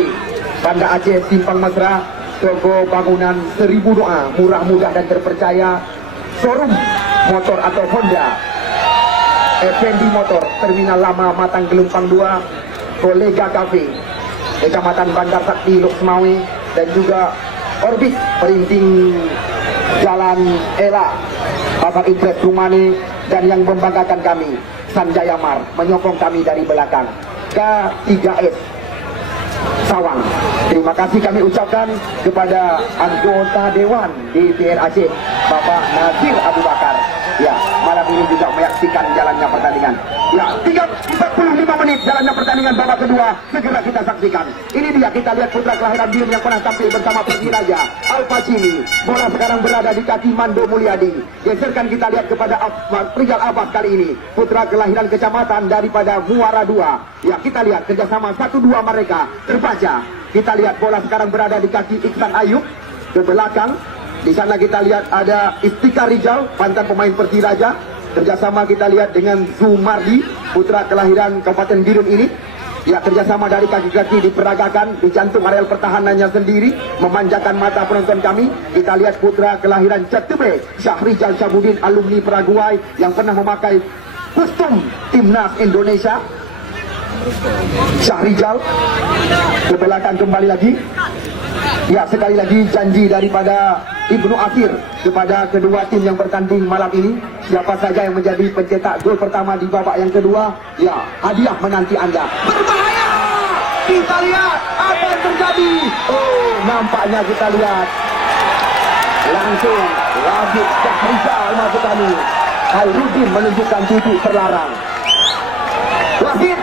Banda Aceh Simpang Mesra toko bangunan 1000 doa murah mudah dan terpercaya. Showroom motor atau Honda Effendi Motor Terminal Lama Matang Gelumpang 2 Kolega Cafe, Kecamatan Bandar Sakti, Lok Semawe, dan juga Orbit Perinting Jalan Ela, Pasar Idris Rumani, dan yang membanggakan kami, Sanjaya Mar, menyokong kami dari belakang, K3S Sawang. Terima kasih kami ucapkan kepada anggota Dewan DPR Aceh, Bapak Nazir Abu Bakar. Ya, malam ini juga menyaksikan jalannya pertandingan. Ya, 45 menit jalannya pertandingan babak kedua. Segera kita saksikan. Ini dia, kita lihat putra kelahiran Bium yang pernah tampil bersama Persiraja, Al-Fasini. Bola sekarang berada di kaki Mando Mulyadi. Geserkan kita lihat kepada Rijal Abbas kali ini. Putra kelahiran kecamatan daripada Muara 2. Ya, kita lihat kerjasama 1-2 mereka terbaca. Kita lihat bola sekarang berada di kaki Iksan Ayub ke belakang. Di sana kita lihat ada Istika Rijal, mantan pemain Persiraja. Kerjasama kita lihat dengan Zumardi, putra kelahiran Kabupaten Birun ini. Ya, kerjasama dari kaki-kaki diperagakan di jantung areal pertahanannya sendiri, memanjakan mata penonton kami. Kita lihat putra kelahiran Cetebe, Syahrijal Syabudin, alumni Paraguay yang pernah memakai kostum timnas Indonesia. Syahrijal ke belakang kembali lagi. Ya, sekali lagi janji daripada Ibnu Akhir kepada kedua tim yang bertanding malam ini. Siapa saja yang menjadi pencetak gol pertama di babak yang kedua, ya, hadiah menanti Anda. Berbahaya! Kita lihat apa yang terjadi. Oh, nampaknya kita lihat langsung Wahid Syahrizal masuk kami. Khairuddin menunjukkan titik terlarang. Wahid.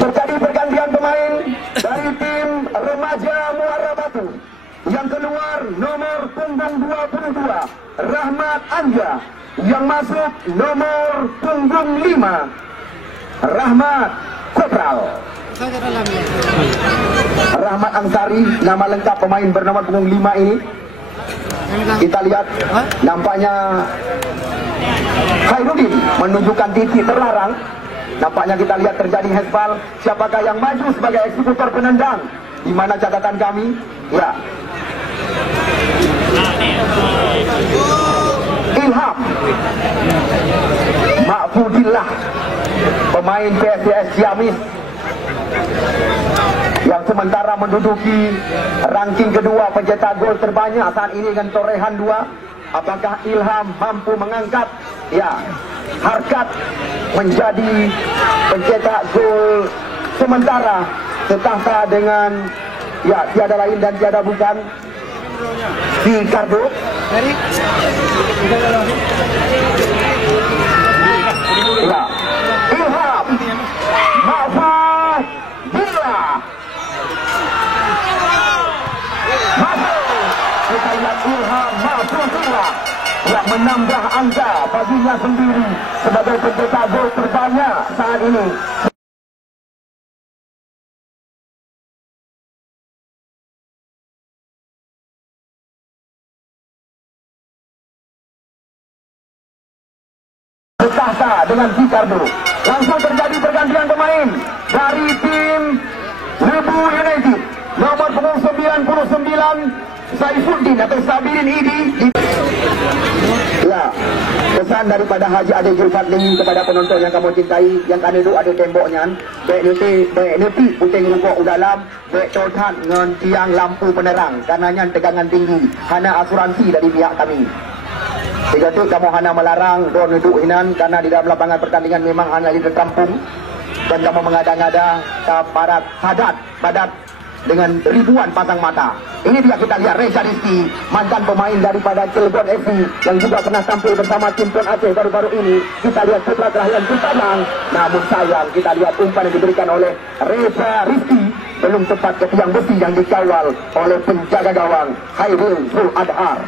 Terjadi pergantian pemain dari tim remaja Muara Batu. Yang keluar nomor punggung 22 Rahmat Anja. Yang masuk nomor punggung 5 Rahmat Kopral. Rahmat Ansari, nama lengkap pemain bernama punggung 5 ini. Kita lihat nampaknya Khairuddin menunjukkan titik terlarang. Nampaknya kita lihat terjadi handball. Siapakah yang maju sebagai eksekutor penendang? Di mana catatan kami? Ya, Ilham Mahfudillah, pemain PSIS Ciamis, yang sementara menduduki ranking kedua pencetak gol terbanyak saat ini dengan torehan 2. Apakah Ilham mampu mengangkat, ya, harkat menjadi pencetak gol sementara setangka dengan, ya, tiada lain dan tiada bukan Ricardo. Ya, Ilham Mahfudillah. Kita lihat Ilham Mahfudillah yang menambah angka baginya sendiri sebagai pencetak gol terbanyak saat ini. Setahta dengan Ricardo. Langsung terjadi pergantian pemain dari tim Lebu United. Nomor punggung 99 Saifuddin atau Sabirin Idi. Ya, pesan daripada Haji Ade Zulfadli kepada penonton yang kamu cintai, yang kami duduk ada temboknya, baik nanti puting rukuk dalam, baik totan dengan tiang lampu penerang, karenanya tegangan tinggi, hana asuransi dari pihak kami. Jika itu kamu hanya melarang don duduk hinan karena di dalam lapangan pertandingan memang hanya di terkampung dan kamu mengada-ngada padat dengan ribuan pasang mata. Ini dia kita lihat Reza Rizky, mantan pemain daripada Cilegon FC yang juga pernah tampil bersama tim Pon Aceh baru-baru ini. Kita lihat putra kelahiran Kutabang, namun sayang kita lihat umpan yang diberikan oleh Reza Rizky belum tepat ke tiang besi yang dikawal oleh penjaga gawang Khairul Zul Adhar.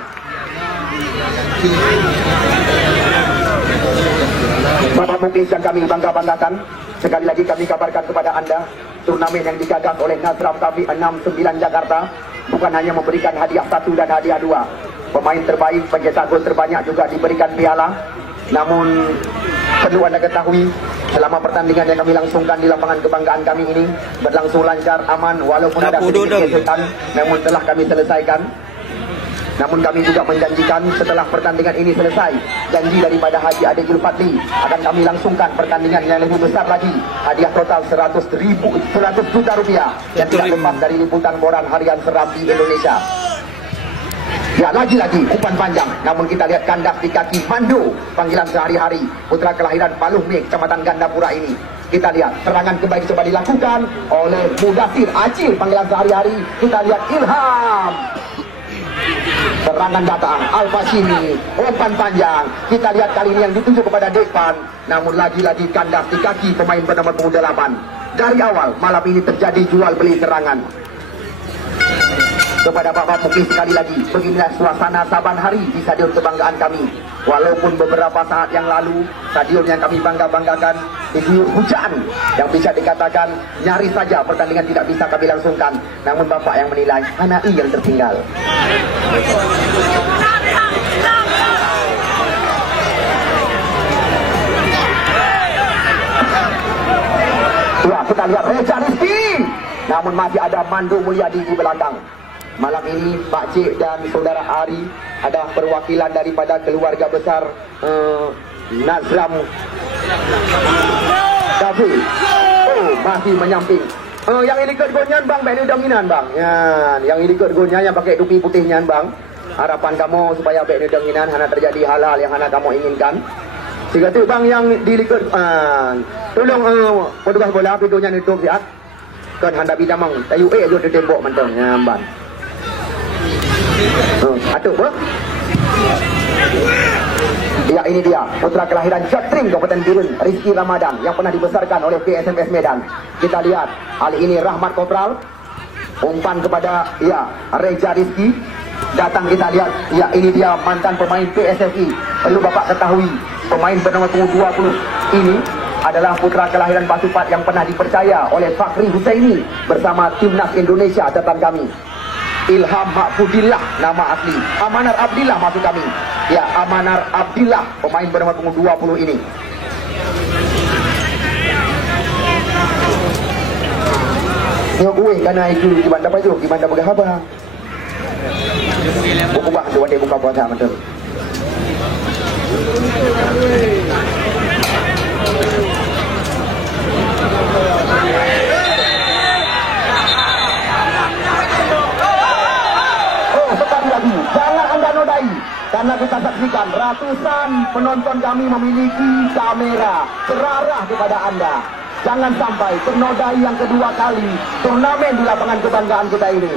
Bapak Muklis yang kami bangga-banggakan, sekali lagi kami kabarkan kepada Anda, turnamen yang digagas oleh Nasraf Tafi 69 Jakarta bukan hanya memberikan hadiah 1 dan hadiah 2. Pemain terbaik, pencetak gol terbanyak juga diberikan piala. Namun perlu Anda ketahui, selama pertandingan yang kami langsungkan di lapangan kebanggaan kami ini berlangsung lancar, aman, walaupun ada sedikit gesekan, namun telah kami selesaikan. Namun kami juga menjanjikan setelah pertandingan ini selesai, janji daripada Haji Ade Julfadli akan kami langsungkan pertandingan yang lebih besar lagi. Hadiah total 100 juta rupiah yang tidak lepas dari liputan koran harian seram di Indonesia. Ya, lagi-lagi umpan panjang, namun kita lihat kandas di kaki Mando, panggilan sehari-hari, putra kelahiran Paluhme, Kecamatan Gandapura ini. Kita lihat serangan kembali coba dilakukan oleh Mudasir Acil, panggilan sehari-hari. Kita lihat Ilham, serangan datang Al-Fashimi, umpan panjang. Kita lihat kali ini yang dituju kepada Dekpan, namun lagi-lagi kandas di kaki pemain bernomor punggung 8. Dari awal malam ini terjadi jual beli serangan. Kepada Bapak Muklis sekali lagi, beginilah suasana saban hari di Stadion Kebanggaan kami. Walaupun beberapa saat yang lalu stadion yang kami bangga-banggakan diguyur hujan yang bisa dikatakan nyaris saja pertandingan tidak bisa kami langsungkan. Namun Bapak yang menilai mana yang tertinggal. Ya, kita lihat Reza Rizki, namun masih ada Mando Mulyadi di belakang. Malam ini Pak Cik dan Saudara Ari ada perwakilan daripada keluarga besar Nazram Davi. Oh, masih menyamping. Yang ini ikut golnya bang, ini dominan bang. Ya, yang ini ikut golnya yang pakai topi putihnya bang. Harapan kamu supaya ini dominan, hanya terjadi hal-hal yang hanya kamu inginkan. Jika tu bang yang dilikut, tolong petugas bola pintunya nutup ya. Kan hendak bidang mang, tayu aja di tembok mentong nyamban. Aduh, ya ini dia putra kelahiran Jatring Kabupaten Birun, Rizki Ramadan yang pernah dibesarkan oleh PSMS Medan. Kita lihat kali ini Rahmat Kopral, umpan kepada ya Reza Rizki. Datang kita lihat, ya ini dia mantan pemain PSSI. Perlu Bapak ketahui, pemain bernomor punggung 20 ini adalah putra kelahiran Basupat yang pernah dipercaya oleh Fakri Husaini bersama Timnas Indonesia catatan kami. Ilham Mahfudillah nama asli, Amanar Abdillah maksud kami. Ya, Amanar Abdillah, pemain bernomor punggung 20 ini. Tengok gue karena itu gimana apa itu, gimana berapa? Buku bah, dia buka puasa betul. Jangan Anda nodai, karena kita saksikan ratusan penonton kami memiliki kamera terarah kepada Anda. Jangan sampai ternodai yang kedua kali turnamen di lapangan kebanggaan kita ini.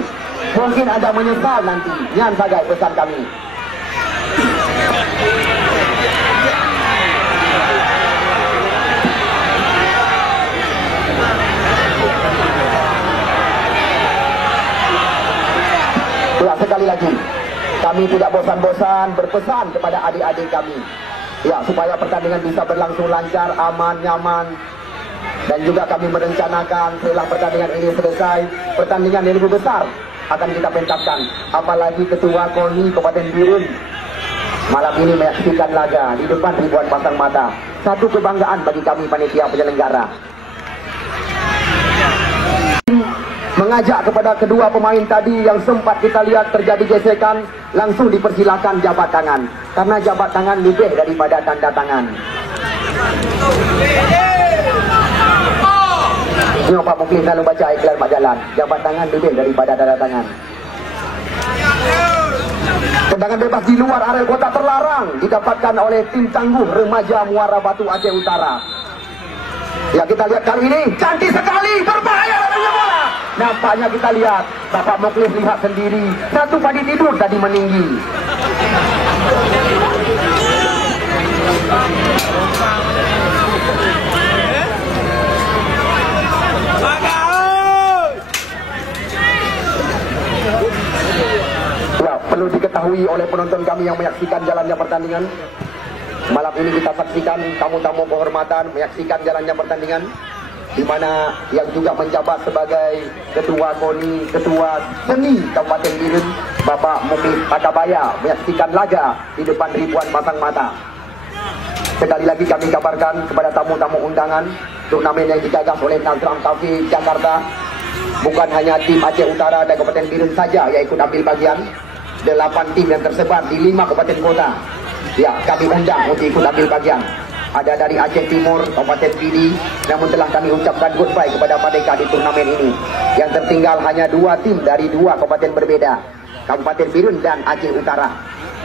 Mungkin Anda menyesal nanti. Yan saja pesan kami. Ya, sekali lagi kami tidak bosan-bosan berpesan kepada adik-adik kami, ya, supaya pertandingan bisa berlangsung lancar, aman, nyaman. Dan juga kami merencanakan setelah pertandingan ini selesai, pertandingan yang lebih besar akan kita pentaskan. Apalagi Ketua KONI Kabupaten Birun malam ini menyaksikan laga di depan ribuan pasang mata. Satu kebanggaan bagi kami panitia penyelenggara. Mengajak kepada kedua pemain tadi yang sempat kita lihat terjadi gesekan, langsung dipersilakan jabat tangan, karena jabat tangan lebih daripada tanda tangan. Ini Pak Muklis selalu baca iklan majalah, jabat tangan lebih daripada tanda tangan. Tendangan bebas di luar area kota terlarang didapatkan oleh tim tangguh remaja Muara Batu Aceh Utara. Ya, kita lihat kali ini cantik sekali, berbahaya datangnya bola. Nampaknya kita lihat Bapak Muklis lihat sendiri, satu padi tidur tadi meninggi. Ya, perlu diketahui oleh penonton kami yang menyaksikan jalannya pertandingan. Malam ini kita saksikan tamu-tamu kehormatan menyaksikan jalannya pertandingan. di mana yang juga menjabat sebagai Ketua KONI, Ketua Seni Kabupaten Birun, Bapak Muklis Pakabaya menyaksikan laga di depan ribuan pasang mata. Sekali lagi kami kabarkan kepada tamu-tamu undangan, turnamen yang digagas oleh Nazram Cafe Jakarta bukan hanya tim Aceh Utara dan Kabupaten Birun saja yang ikut ambil bagian. 8 tim yang tersebar di 5 kabupaten kota, ya, kami undang untuk ikut ambil bagian. Ada dari Aceh Timur, Kabupaten Pidi, namun telah kami ucapkan goodbye kepada mereka di turnamen ini. Yang tertinggal hanya 2 tim dari 2 kabupaten berbeda, Kabupaten Birun dan Aceh Utara.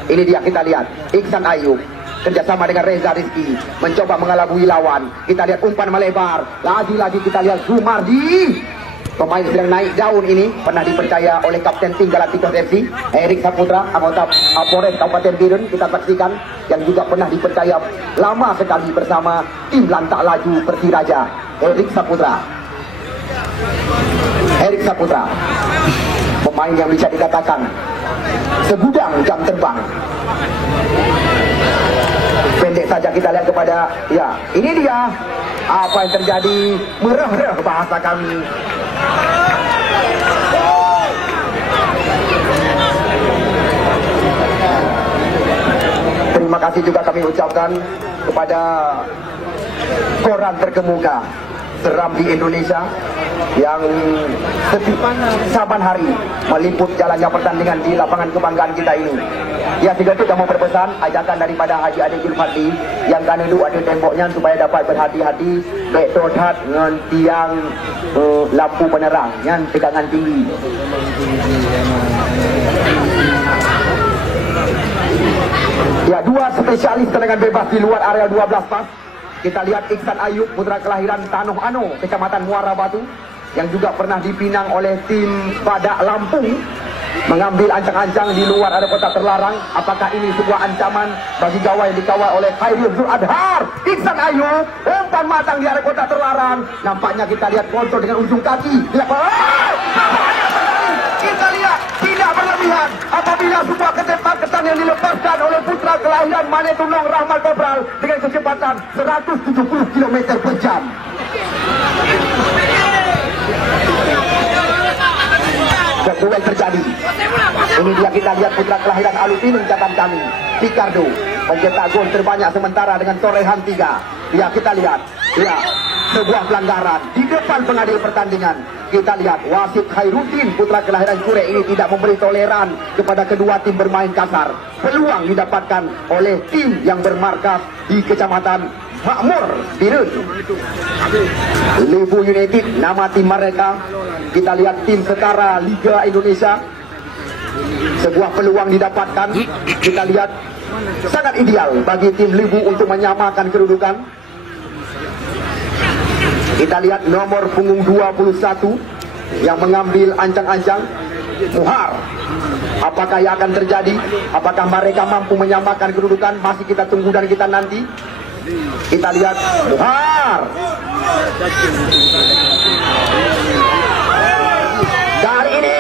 Ini dia, kita lihat Iksan Ayub kerjasama dengan Reza Rizki mencoba mengelabui lawan. Kita lihat umpan melebar, lagi-lagi kita lihat Zumardi, pemain sedang naik daun ini, pernah dipercaya oleh Kapten tim Galacticos FC Erik Saputra, anggota Polres Kabupaten Birun, kita saksikan, yang juga pernah dipercaya lama sekali bersama tim lantak laju Persiraja. Erik Saputra, pemain yang bisa dikatakan segudang jam terbang. Pendek saja kita lihat kepada, ya, ini dia apa yang terjadi, mereh-reh bahasa kami. Terima kasih juga kami ucapkan kepada koran terkemuka seram di Indonesia yang setiap saban hari meliput jalannya pertandingan di lapangan kebanggaan kita ini. Ya, tiga itu kamu berpesan ajakan daripada Haji Ade Julfadli yang kan itu ada temboknya supaya dapat berhati-hati baik todat dengan tiang lampu penerang yang tegangan tinggi. Ya, 2 spesialis tendangan bebas di luar area 12 pas. Kita lihat Iksan Ayub, putra kelahiran Tanuh Ano, Kecamatan Muara Batu, yang juga pernah dipinang oleh tim Badak Lampung, mengambil ancang-ancang di luar area kota terlarang. Apakah ini sebuah ancaman bagi gawai yang dikawal oleh Khairul Zul Adhar? Iksan Ayub, umpan matang di area kota terlarang. Nampaknya kita lihat kontrol dengan ujung kaki. Kita lihat tidak berlebihan apabila sebuah kecepatan yang dilepaskan oleh putra kelahiran Manetunong Rahmat Kobral dengan kecepatan 170 km per jam. Duel terjadi. Ini dia, kita lihat putra kelahiran Alupin mencatat kami, Ricardo, mencetak gol terbanyak sementara dengan torehan 3. Ya, kita lihat, ya, sebuah pelanggaran di depan pengadil pertandingan. Kita lihat wasit Khairuddin, putra kelahiran Kure ini tidak memberi toleran kepada kedua tim bermain kasar. Peluang didapatkan oleh tim yang bermarkas di Kecamatan Makmur Birun. Lebu United nama tim mereka. Kita lihat tim setara Liga Indonesia. Sebuah peluang didapatkan. Kita lihat sangat ideal bagi tim Lebu untuk menyamakan kedudukan. Kita lihat nomor punggung 21 yang mengambil ancang-ancang, Muhar. Apakah yang akan terjadi? Apakah mereka mampu menyamakan kedudukan? Masih kita tunggu dan kita nanti. Kita lihat Muhar. Dari ini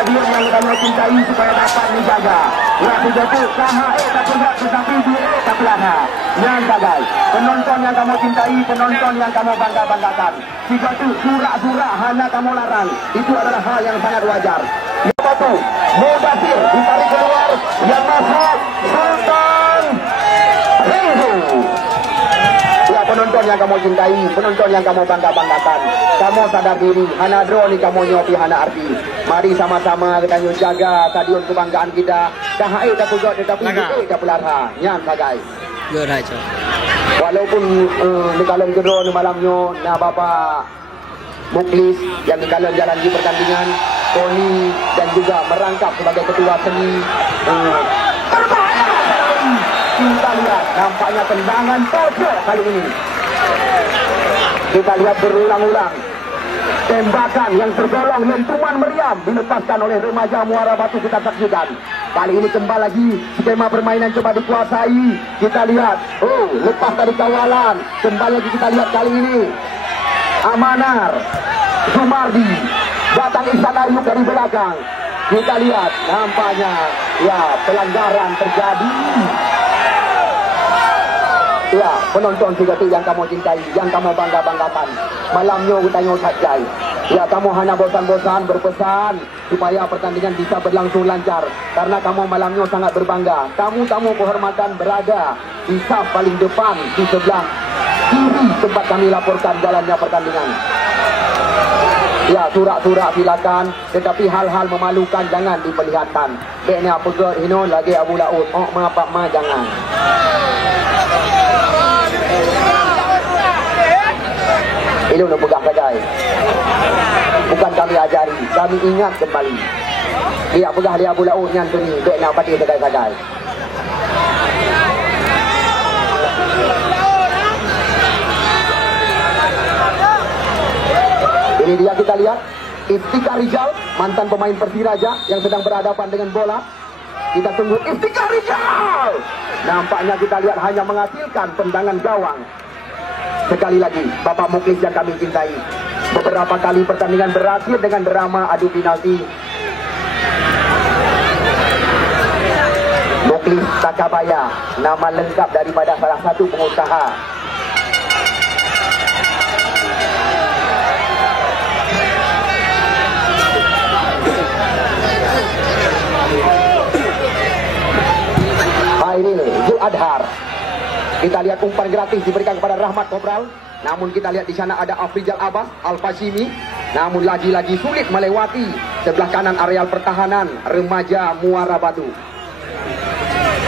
stadion yang kami cintai supaya dapat dijaga. Ya, sudah itu KHE tak terlihat tetapi DE tak pelana. Yang gagal. Penonton yang kamu cintai, penonton yang kamu bangga-banggakan. Jika itu surak-surak hanya kamu larang, itu adalah hal yang sangat wajar. Yang satu, Mubasir ditarik keluar, yang masuk Sultan Rindu. Ya, penonton yang kamu cintai, penonton yang kamu bangga-banggakan. Kamu sadar diri, hana drone kamu nyopi hana arti. Mari sama-sama kita jaga stadion kebanggaan kita. KHE tak pujuk tetapi DE tak pelarha. Nyam sagai. Walaupun di kalon kedua ni malamnya na Bapak Muklis yang di kalon jalan di pertandingan, Tony dan juga merangkap sebagai ketua seni. Kita lihat nampaknya tendangan pojok kali ini. Kita lihat berulang-ulang. Tembakan yang tergolong lentuman meriam dilepaskan oleh remaja Muara Batu, kita saksikan. Kali ini kembali lagi skema permainan coba dikuasai. Kita lihat, lepas dari kawalan. Kembali lagi kita lihat kali ini Amanar, Zumardi, datang Ihsan Ayub dari belakang. Kita lihat, nampaknya ya pelanggaran terjadi. Ya, penonton juga tu yang kamu cintai, yang kamu bangga-banggakan. Malamnya tanya Sajai. Ya, kamu hanya bosan-bosan berpesan supaya pertandingan bisa berlangsung lancar. Karena kamu malamnya sangat berbangga. Tamu-tamu kehormatan berada di saf paling depan, di sebelah kiri tempat kami laporkan jalannya pertandingan. Ya, surak-surak silakan, tetapi hal-hal memalukan jangan diperlihatkan. Kayaknya pegat hinon lagi Abu Laut. Oh, maaf ma jangan. Ini udah pegang Sajai. Bukan kami ajari, kami ingat kembali. Dia pegang dia Abu Laut nyan tu ni, kayaknya pati Sajai. Ini dia kita lihat Iftikhar Rijal, mantan pemain Persiraja yang sedang berhadapan dengan bola. Kita tunggu Iftikhar Rijal. Nampaknya kita lihat hanya menghasilkan tendangan gawang. Sekali lagi Bapak Muklis yang kami cintai, beberapa kali pertandingan berakhir dengan drama adu penalti. Muklis Takabaya, nama lengkap daripada salah satu pengusaha. Ini Zul Adhar. Kita lihat umpan gratis diberikan kepada Rahmat Kobral. Namun kita lihat di sana ada Afrizal Abbas, Al-Fashimi. Namun lagi-lagi sulit melewati sebelah kanan areal pertahanan remaja Muara Batu.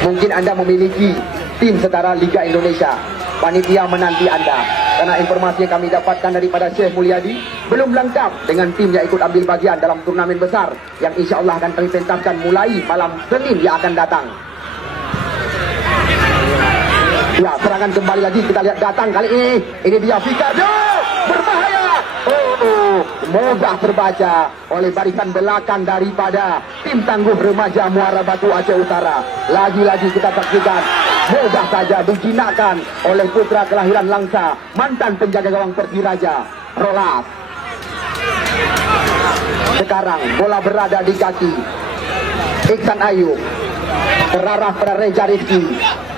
Mungkin Anda memiliki tim setara Liga Indonesia. Panitia menanti Anda. Karena informasi yang kami dapatkan daripada Syekh Mulyadi belum lengkap dengan tim yang ikut ambil bagian dalam turnamen besar yang insya Allah akan kami pentaskan mulai malam Senin yang akan datang. Ya, serangan kembali lagi kita lihat datang kali ini. Ini dia Fikardo, berbahaya. Mudah terbaca oleh barisan belakang daripada tim tangguh remaja Muara Batu Aceh Utara. Lagi-lagi kita saksikan mudah saja dijinakkan oleh putra kelahiran Langsa, mantan penjaga gawang Persiraja, Rolas. Sekarang bola berada di kaki Ihsan Ayub, terarah pada Reza Rizki.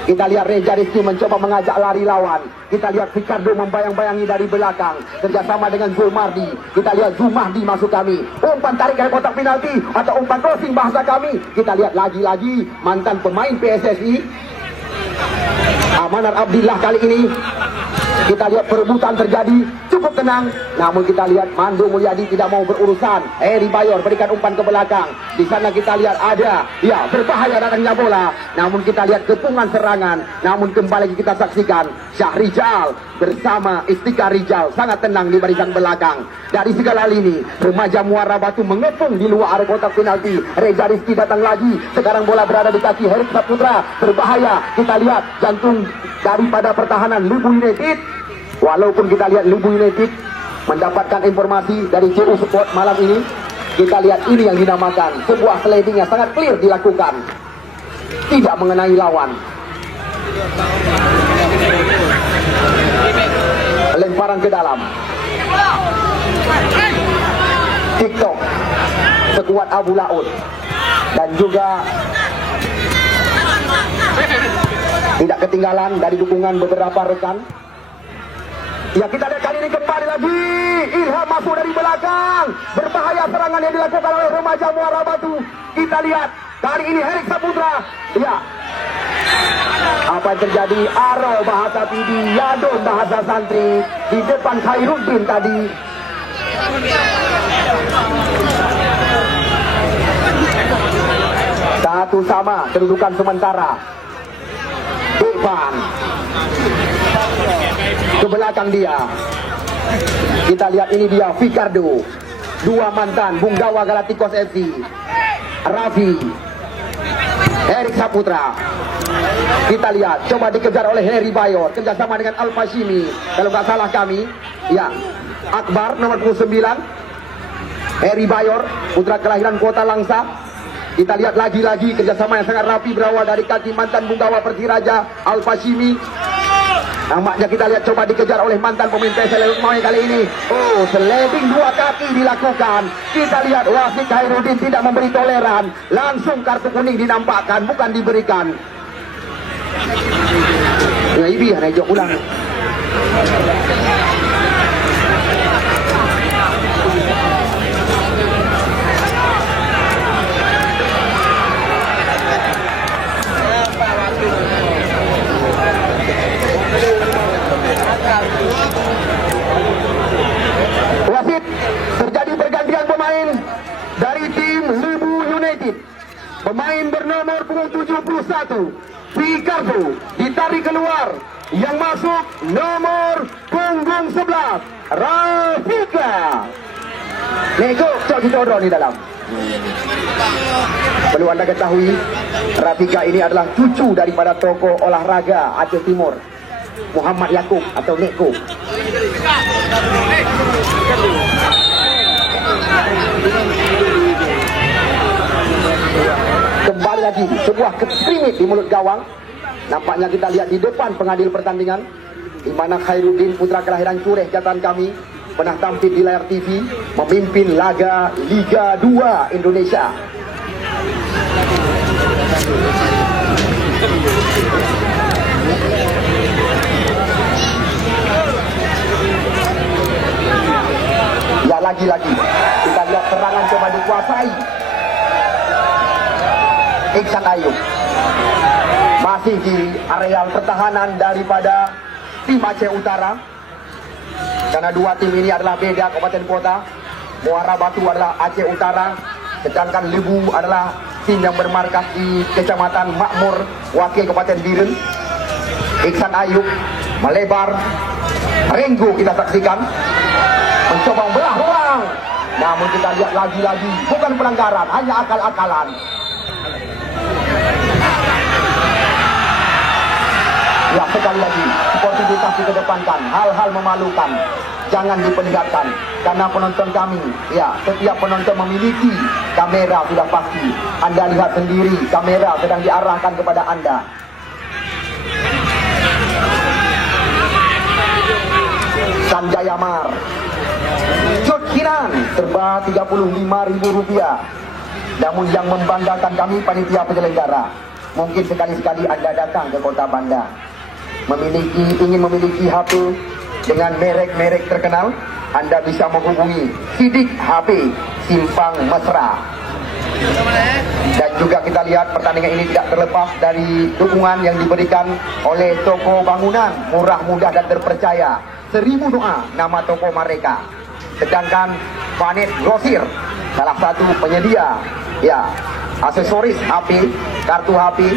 Kita lihat Reza Rizki mencoba mengajak lari lawan. Kita lihat Fikardo membayang-bayangi dari belakang kerjasama dengan Zulmardi. Kita lihat Zumahdi masuk kami. Umpan tarik dari kotak penalti atau umpan crossing bahasa kami. Kita lihat lagi-lagi mantan pemain PSSI Amanar Abdillah kali ini. Kita lihat perebutan terjadi cukup tenang. Namun kita lihat Mandu Mulyadi tidak mau berurusan. Heri Bayor berikan umpan ke belakang. Di sana kita lihat ada, ya, berbahaya datangnya bola. Namun kita lihat kepungan serangan. Namun kembali kita saksikan Syahrijal bersama Iftikhar Rijal sangat tenang di barisan belakang. Dari segala lini remaja Muara Batu mengepung di luar area kotak penalti. Reza Rizki datang lagi. Sekarang bola berada di kaki Herik Saputra. Berbahaya. Kita lihat jantung daripada pertahanan Lubu United. Walaupun kita lihat Lubu United mendapatkan informasi dari CU Sport malam ini, kita lihat ini yang dinamakan sebuah sliding yang sangat clear dilakukan, tidak mengenai lawan. Lemparan ke dalam. TikTok sekuat Abu Laut dan juga tidak ketinggalan dari dukungan beberapa rekan. Ya, kita lihat kali ini kembali lagi Ilham masuk dari belakang. Berbahaya serangan yang dilakukan oleh remaja Muara Batu. Kita lihat kali ini Herik Saputra. Ya, apa yang terjadi? Aro bahasa Pidi, Yado bahasa santri di depan Khairuddin tadi. Satu sama kedudukan sementara. Depan ke belakang dia. Kita lihat ini dia Fikardo, dua mantan Bunggawa Galacticos FC, Raffi, Herik Saputra. Kita lihat coba dikejar oleh Heri Bayor kerjasama dengan Al-Fashimi. Kalau nggak salah kami, ya, Akbar nomor 29, Heri Bayor, putra kelahiran Kota Langsa. Kita lihat lagi-lagi kerjasama yang sangat rapi berawal dari kaki mantan punggawa Persiraja Al-Fashimi. Nampaknya kita lihat coba dikejar oleh mantan pemain PSL Lumawi kali ini. Oh, sliding 2 kaki dilakukan. Kita lihat wasit Khairuddin tidak memberi toleran. Langsung kartu kuning dinampakkan, bukan diberikan. Ya ini hanya jok ulang. Wasit, terjadi pergantian pemain dari tim Lebu United. Pemain bernomor punggung 71, Picasso, ditarik keluar. Yang masuk nomor punggung 11, Rafika. Nego, cok ditodor di dalam. Perlu anda ketahui, Rafika ini adalah cucu daripada tokoh olahraga Aceh Timur, Muhammad Yaakob atau Neko. Kembali lagi sebuah keprimit di mulut gawang. Nampaknya kita lihat di depan pengadil pertandingan, di mana Khairuddin, putra kelahiran Cureh, catatan kami, pernah tampil di layar TV memimpin laga Liga 2 Indonesia. Ya lagi-lagi kita lihat serangan coba dikuasai Iksan Ayub. Masih di areal pertahanan daripada tim Aceh Utara. Karena dua tim ini adalah beda kabupaten kota. Muara Batu adalah Aceh Utara, sedangkan Lebu adalah tim yang bermarkas di Kecamatan Makmur, Wakil Kabupaten Biren. Iksan Ayub melebar, Renggo kita saksikan mencoba membelah ruang. Namun kita lihat lagi-lagi bukan pelanggaran, hanya akal-akalan. Ya, sekali lagi sportivitas dikedepankan, hal-hal memalukan jangan diperlihatkan, karena penonton kami, ya, setiap penonton memiliki kamera sudah pasti. Anda lihat sendiri kamera sedang diarahkan kepada Anda. Sanjaya Mar, Jod Kinan, serba Rp35.000. Namun yang membanggakan kami panitia penyelenggara, mungkin sekali-sekali Anda datang ke Kota Banda, ingin memiliki HP dengan merek-merek terkenal, Anda bisa menghubungi Sidik HP Simpang Mesra. Dan juga kita lihat pertandingan ini tidak terlepas dari dukungan yang diberikan oleh toko bangunan murah, mudah dan terpercaya, 1000 Doa nama toko mereka. Sedangkan Vanet Grosir, salah satu penyedia, ya, aksesoris HP, kartu HP,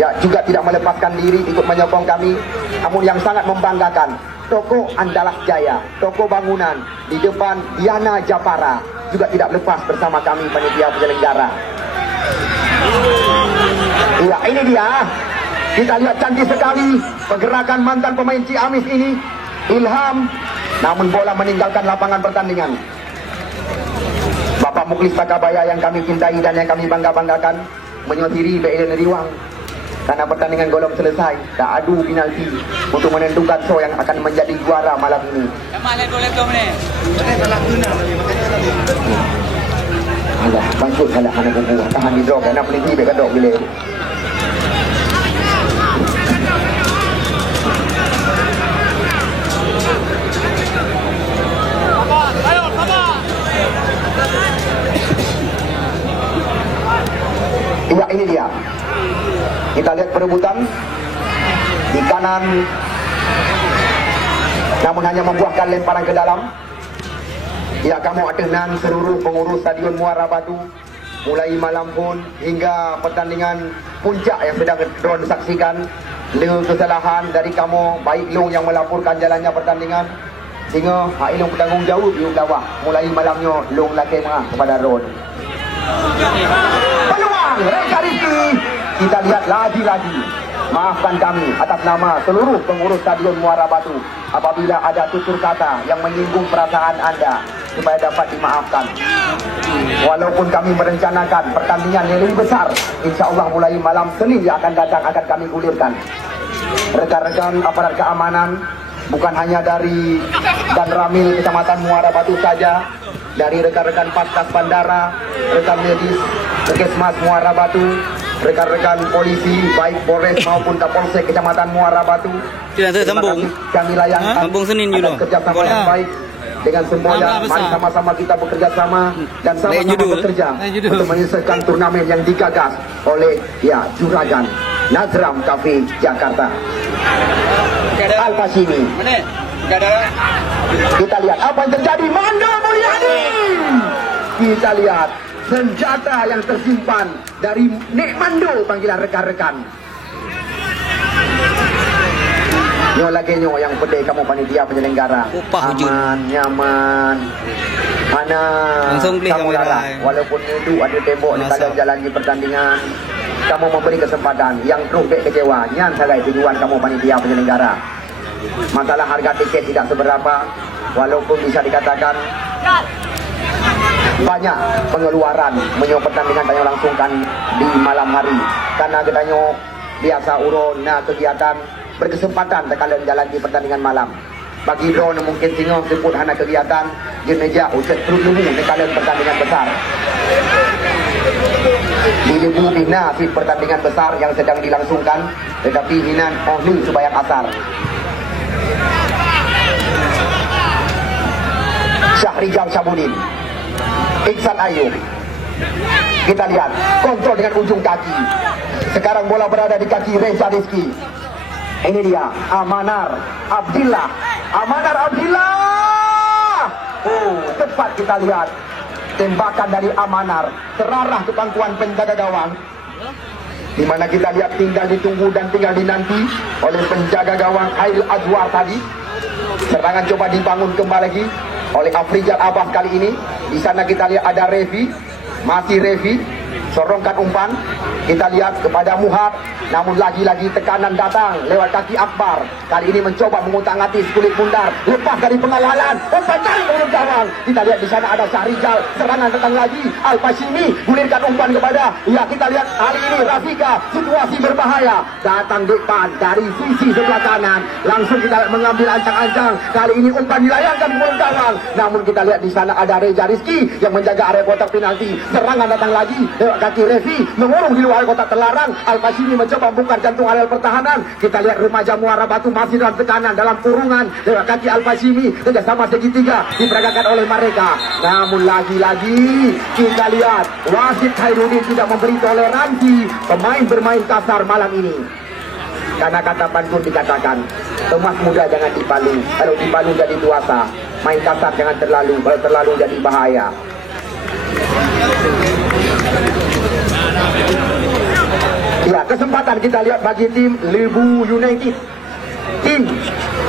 ya, juga tidak melepaskan diri ikut menyokong kami. Namun yang sangat membanggakan, toko Andalas Jaya, toko bangunan di depan Diana Japara juga tidak lepas bersama kami panitia penyelenggara. Ya, ini dia. Kita lihat cantik sekali pergerakan mantan pemain Ciamis ini, Ilham. Namun bola meninggalkan lapangan pertandingan. Bapak Muklis Takabaya yang kami cintai dan yang kami bangga-banggakan menyotiri Belen Riwang. Karena pertandingan belum selesai, dah adu penalti untuk menentukan so yang akan menjadi juara malam ini. Alah, bangkut kalah anak buku. Tahan di drop, nak penalti baik kadok bila. Iya, ini dia. Kita lihat perebutan di kanan, namun hanya membuahkan lemparan ke dalam. Ya, kamu atenan seluruh pengurus Stadion Muara Batu mulai malam pun hingga pertandingan puncak yang sedang drone saksikan. Le kesalahan dari kamu, baik Long yang melaporkan jalannya pertandingan sehingga Hak Long bertanggungjawab di bawah. Mulai malamnya Long laki marah kepada Ron. Peluang Reza Rizki. Kita lihat lagi-lagi maafkan kami atas nama seluruh pengurus Stadion Muara Batu apabila ada tutur kata yang menyinggung perasaan Anda, supaya dapat dimaafkan. Walaupun kami merencanakan pertandingan yang lebih besar, insya Allah mulai malam Senin yang akan datang akan kami gulirkan. Rekan-rekan aparat keamanan, bukan hanya dari Dan Ramil Kecamatan Muara Batu saja, dari rekan-rekan Paskas Bandara, rekan medis Puskesmas Muara Batu, rekan-rekan polisi baik Polres maupun Kapolsek Kecamatan Muara Batu. Terima kasih, kami layangkan atas kerjasama yang baik dengan semuanya. Mari sama-sama kita bekerja sama dan sama-sama bekerja untuk menyelesaikan turnamen yang digagas oleh Juragan Nazram Cafe Jakarta. Al-Hashimi. Kita lihat apa yang terjadi. Mando Mulyadi. Kita lihat senjata yang tersimpan dari Nek Mando, panggilan rekan-rekan. Nyo lagi nyo yang pedih kamu panitia penyelenggara. Aman, nyaman. Mana kamu larang. Walaupun itu ada tembok di kalian jalan di pertandingan, kamu memberi kesempatan yang terus kecewa. Nyan sagai tujuan kamu panitia penyelenggara. Masalah harga tiket tidak seberapa, walaupun bisa dikatakan banyak pengeluaran menyo pertandingan tanyo langsungkan di malam hari, karena kedanyo biasa urun kegiatan berkesempatan kalian jalan di pertandingan malam. Bagi drone mungkin tinggal sebut hana kegiatan di meja ucap terus dulu kalian pertandingan besar. Di Lebu Bina di pertandingan besar yang sedang dilangsungkan, tetapi hinan ohli subayang asar. Syahrijal Syabudin, Iksan Ayub. Kita lihat kontrol dengan ujung kaki. Sekarang bola berada di kaki Reza Rizky. Ini dia Amanar Abdillah. Amanar Abdillah. Tepat kita lihat tembakan dari Amanar terarah ke pangkuan penjaga gawang, di mana kita lihat tinggal ditunggu dan tinggal dinanti oleh penjaga gawang Ail Azwar tadi. Serangan coba dibangun kembali lagi oleh Afrizal Abbas kali ini. Di sana kita lihat ada Revi, masih Revi sorongkan umpan. Kita lihat kepada Muhad, namun lagi-lagi tekanan datang lewat kaki Akbar. Kali ini mencoba mengutak-atik kulit bundar, lepas dari pengawalan, umpan cari mulut gawang. Kita lihat di sana ada Syahrijal, serangan datang lagi. Al-Hashimi gulirkan umpan kepada, kita lihat hari ini Rafika, situasi berbahaya. Datang depan dari sisi sebelah kanan, langsung kita lihat mengambil ancang-ancang. Kali ini umpan dilayangkan mulut gawang, namun kita lihat di sana ada Reza Rizky yang menjaga area kotak penalti. Serangan datang lagi lewat kaki Revi, mengurung di luar kotak terlarang. Al-Hashimi mencoba membuka jantung areal pertahanan. Kita lihat remaja Muara Batu masih dalam tekanan, dalam kurungan lewat kaki Al-Hashimi. Kerjasama segitiga diperagakan oleh mereka. Namun lagi-lagi kita lihat wasit Khairuddin tidak memberi toleransi pemain bermain kasar malam ini. Karena kata pantun dikatakan, emas muda jangan dipalu, kalau dipalu jadi tuasa. Main kasar jangan terlalu, kalau terlalu jadi bahaya. Ya, kesempatan kita lihat bagi tim Lebu United, tim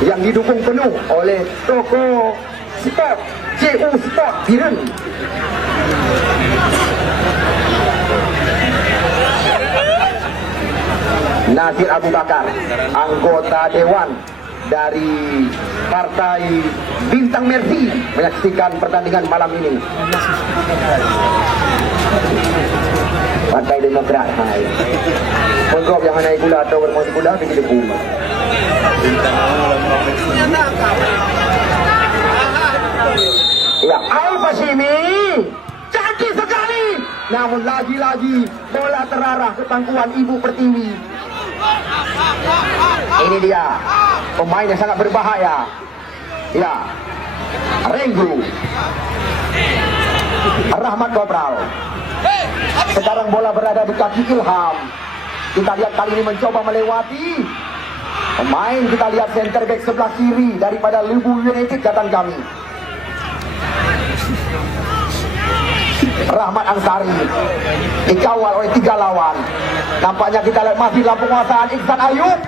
yang didukung penuh oleh toko sport CU Sport Biren. Nasir Abu Bakar, anggota Dewan dari Partai Bintang Mersi, menyaksikan pertandingan malam ini. Partai Demokrat hai. Pengkop yang naik gula atau bermosi gula pergi debu. Ya, Al-Hashimi cantik sekali. Namun lagi-lagi bola terarah ke pangkuan Ibu Pertiwi. Ini dia pemain yang sangat berbahaya. Ya, Renggu Rahmat Gobral. Sekarang bola berada di kaki Ilham. Kita lihat kali ini mencoba melewati pemain. Kita lihat center back sebelah kiri daripada Lebu United datang kami, Rahmat Ansari, dikawal oleh 3 lawan. Nampaknya kita lihat masih dalam penguasaan Iksan Ayub,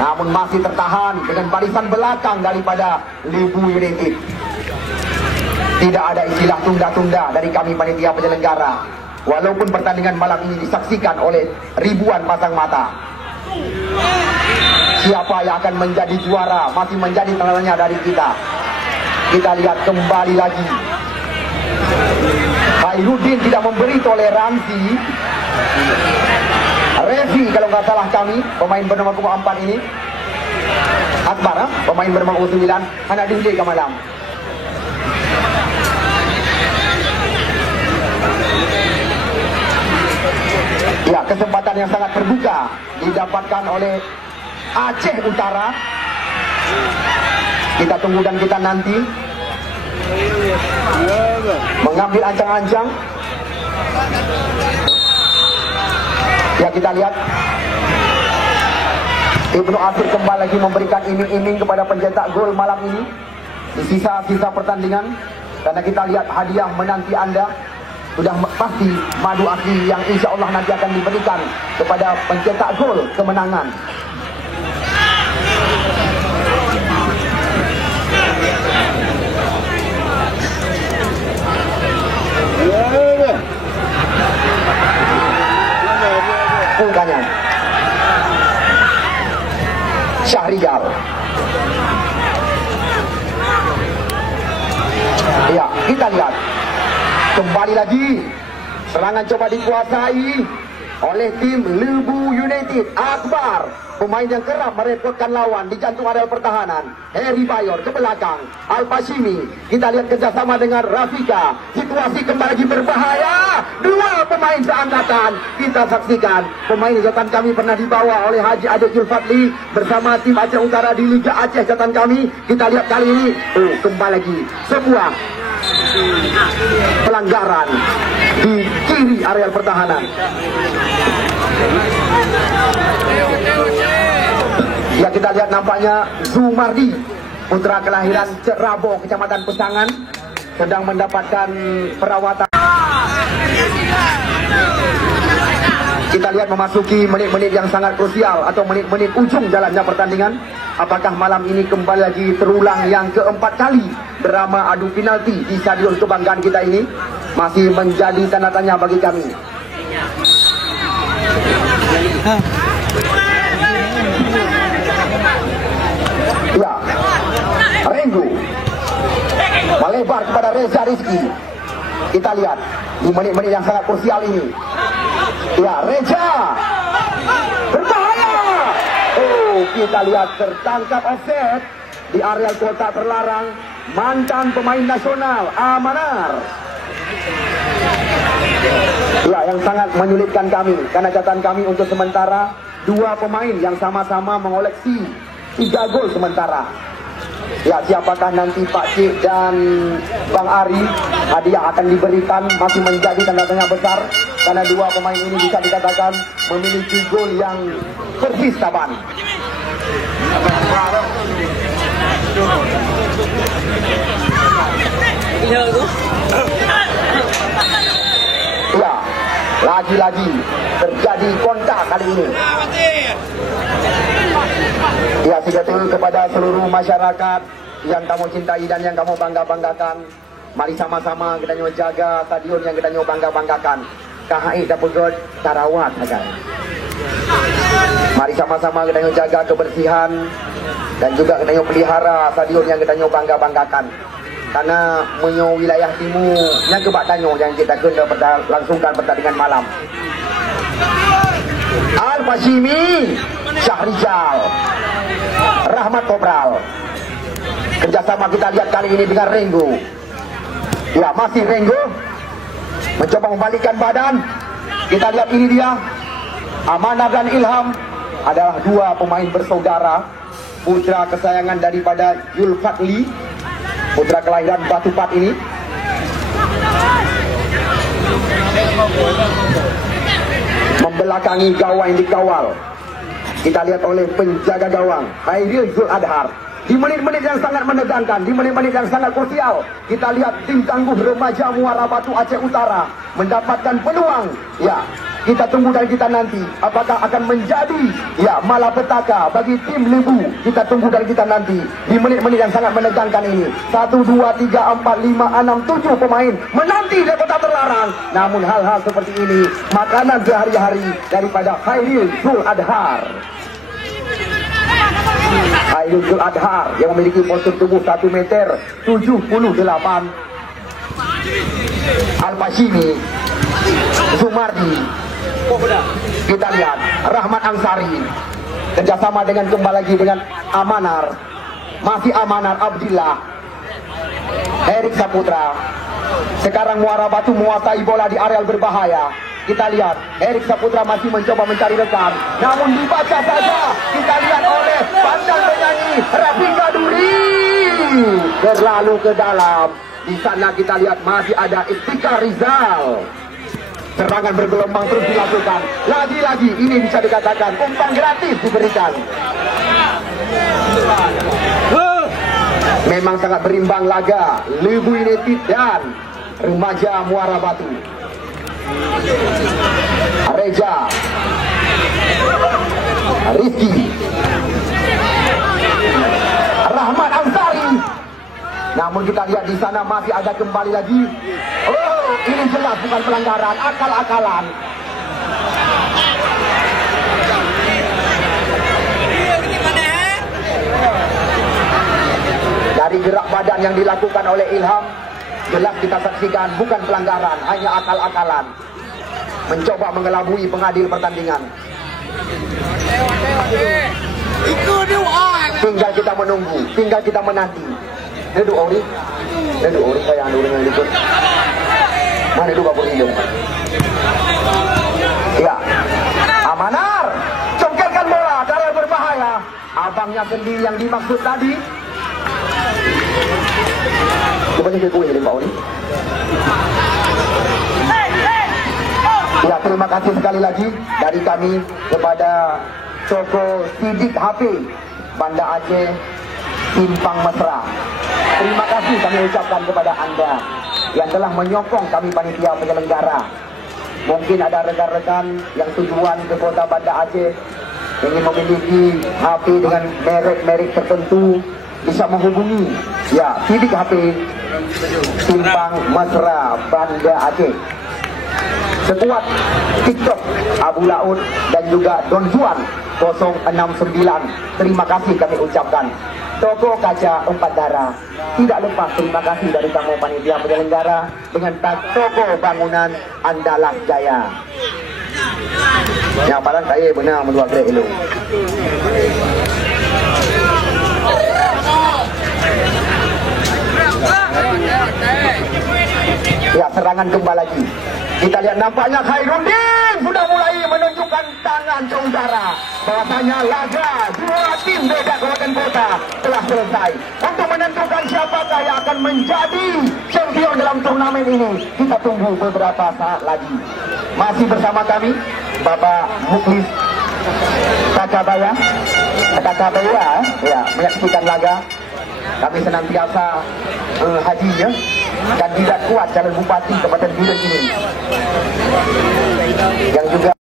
namun masih tertahan dengan barisan belakang daripada Lebu United. Tidak ada istilah tunda-tunda dari kami panitia penyelenggara. Walaupun pertandingan malam ini disaksikan oleh ribuan pasang mata, Siapa yang akan menjadi juara masih menjadi tanya dari kita. Kita lihat kembali lagi. Khairuddin tidak memberi toleransi. Revi kalau nggak salah kami, pemain bernama 4 ini. Akbar, pemain bernama 9, anak diundi ke malam. Ya, kesempatan yang sangat terbuka didapatkan oleh Aceh Utara. Kita tunggu dan kita nanti mengambil ancang-ancang. Ya, kita lihat Ibnu Asir kembali lagi memberikan iming-iming kepada pencetak gol malam ini di sisa-sisa pertandingan. Karena kita lihat hadiah menanti Anda. Sudah pasti madu asli yang insya Allah nanti akan diberikan kepada pencetak gol kemenangan. Pungkanya Syahrijal. Ya, kita lihat kembali lagi serangan coba dikuasai oleh tim Lebu United. Akbar, pemain yang kerap merepotkan lawan di jantung areal pertahanan. Heri Bayor ke belakang, Al-Pashimi. Kita lihat kerjasama dengan Rafika. Situasi kembali lagi berbahaya. Dua pemain seangkatan. Kita saksikan pemain jatan kami pernah dibawa oleh Haji Adek Julfadli bersama tim Aceh Utara di Liga Aceh jatan kami. Kita lihat kali ini kembali lagi sebuah pelanggaran di kiri areal pertahanan. Ya, kita lihat nampaknya Zumardi, putra kelahiran Cerabo, Kecamatan Pesangan, sedang mendapatkan perawatan. Kita lihat memasuki menit-menit yang sangat krusial atau menit-menit ujung jalannya pertandingan. Apakah malam ini kembali lagi terulang yang keempat kali drama adu penalti di stadion kebanggaan kita ini? Masih menjadi tanda tanya bagi kami. Ya, Renggu melebar kepada Reza Rizky. Kita lihat di menit-menit yang sangat krusial ini. Ya, Reza berbahaya. Kita lihat tertangkap offset di areal kota terlarang. Mantan pemain nasional Amanar. Ya, yang sangat menyulitkan kami karena catatan kami untuk sementara dua pemain yang sama-sama mengoleksi 3 gol sementara. Ya, siapakah nanti Pak Cik dan Bang Ari? Hadiah akan diberikan, masih menjadi tanda tanya besar karena dua pemain ini bisa dikatakan memiliki gol yang persis taban. Ya, lagi-lagi terjadi kontak kali ini. Ya, sejahtera kepada seluruh masyarakat yang kamu cintai dan yang kamu bangga-banggakan. Mari sama-sama kita jaga stadion yang kita bangga-banggakan. KHI Dapur God Sarawak akan. Mari sama-sama kita jaga kebersihan dan juga kita pelihara stadion yang kita bangga-banggakan. Karena menyo wilayah timur yang kebatanyo yang kita kena langsungkan pertandingan malam. Al-Pashimi, Syahrijal, Rahmat Kobral. Kerjasama kita lihat kali ini dengan Renggu. Ya, masih Renggu mencoba membalikkan badan. Kita lihat ini dia, Amanah dan Ilham adalah dua pemain bersaudara, putra kesayangan daripada Julfadli, putra kelahiran Batupat ini. Membelakangi gawang yang dikawal. Kita lihat oleh penjaga gawang Khairil Zul Adhar. Di menit-menit yang sangat menegangkan, di menit-menit yang sangat krusial, kita lihat tim tangguh remaja Muara Batu Aceh Utara mendapatkan peluang. Ya, kita tunggu dan kita nanti apakah akan menjadi malapetaka bagi tim Lebu. Kita tunggu dan kita nanti di menit-menit yang sangat menegangkan ini. 1, 2, 3, 4, 5, 6, 7 pemain menanti di kota terlarang. Namun hal-hal seperti ini makanan sehari-hari daripada Khairil Zul Adhar. Aidul Adhar yang memiliki postur tubuh 1 meter 78. Al-Bashimi, Zumardi. Kita lihat Rahmat Ansari kerjasama dengan kembali lagi dengan Amanar, masih Amanar Abdillah, Erik Saputra. Sekarang Muara Batu menguasai bola di areal berbahaya. Kita lihat Erik Saputra masih mencoba mencari rekan, namun dibaca saja. Kita lihat oleh pandang penyanyi Rafika Duri, berlalu ke dalam. Di sana kita lihat masih ada Iftika Rizal. Serangan bergelombang terus dilakukan. Lagi-lagi ini bisa dikatakan umpan gratis diberikan. Memang sangat berimbang laga Lebu United dan Remaja Muara Batu. Reja, Rizky, Rahmat Ansari. Namun kita lihat di sana masih ada kembali lagi. Oh, ini jelas bukan pelanggaran, akal-akalan. Dari gerak badan yang dilakukan oleh Ilham, jelas kita saksikan bukan pelanggaran, hanya akal-akalan. Mencoba mengelabui pengadil pertandingan. Tinggal kita menunggu, tinggal kita menanti. Duduk Ori sayang dulu yang ikut. Mana duduk Bapak Hidung? Ya, Amanar congkelkan bola darah berbahaya. Abangnya sendiri yang dimaksud tadi. Coba saya kue dari Pak Ori. Ya, terima kasih sekali lagi dari kami kepada toko Sidik HP Banda Aceh Simpang Mesra. Terima kasih kami ucapkan kepada Anda yang telah menyokong kami panitia penyelenggara. Mungkin ada rekan-rekan yang tujuan ke kota Banda Aceh ingin memiliki HP dengan merek-merek tertentu, bisa menghubungi ya Sidik HP Simpang Mesra Banda Aceh. Sekuat TikTok Abu Laut dan juga Don Juan 069. Terima kasih kami ucapkan. Toko Kaca Empat Darah. Tidak lepas terima kasih dari kamu panitia penyelenggara dengan toko bangunan Andalas Jaya. Yang paling saya benar menua grade itu. Ya, serangan kembali lagi. Kita lihat nampaknya Khairuddin sudah mulai menunjukkan tangan saudara. Bahwasanya laga dua tim beda kabupaten kota telah selesai. Untuk menentukan siapakah yang akan menjadi champion dalam turnamen ini, kita tunggu beberapa saat lagi. Masih bersama kami Bapak Muklis Kakabaya, ya, menyaksikan laga. Kami senantiasa hajinya kandidat kuat calon bupati Kabupaten Biren ini, yang juga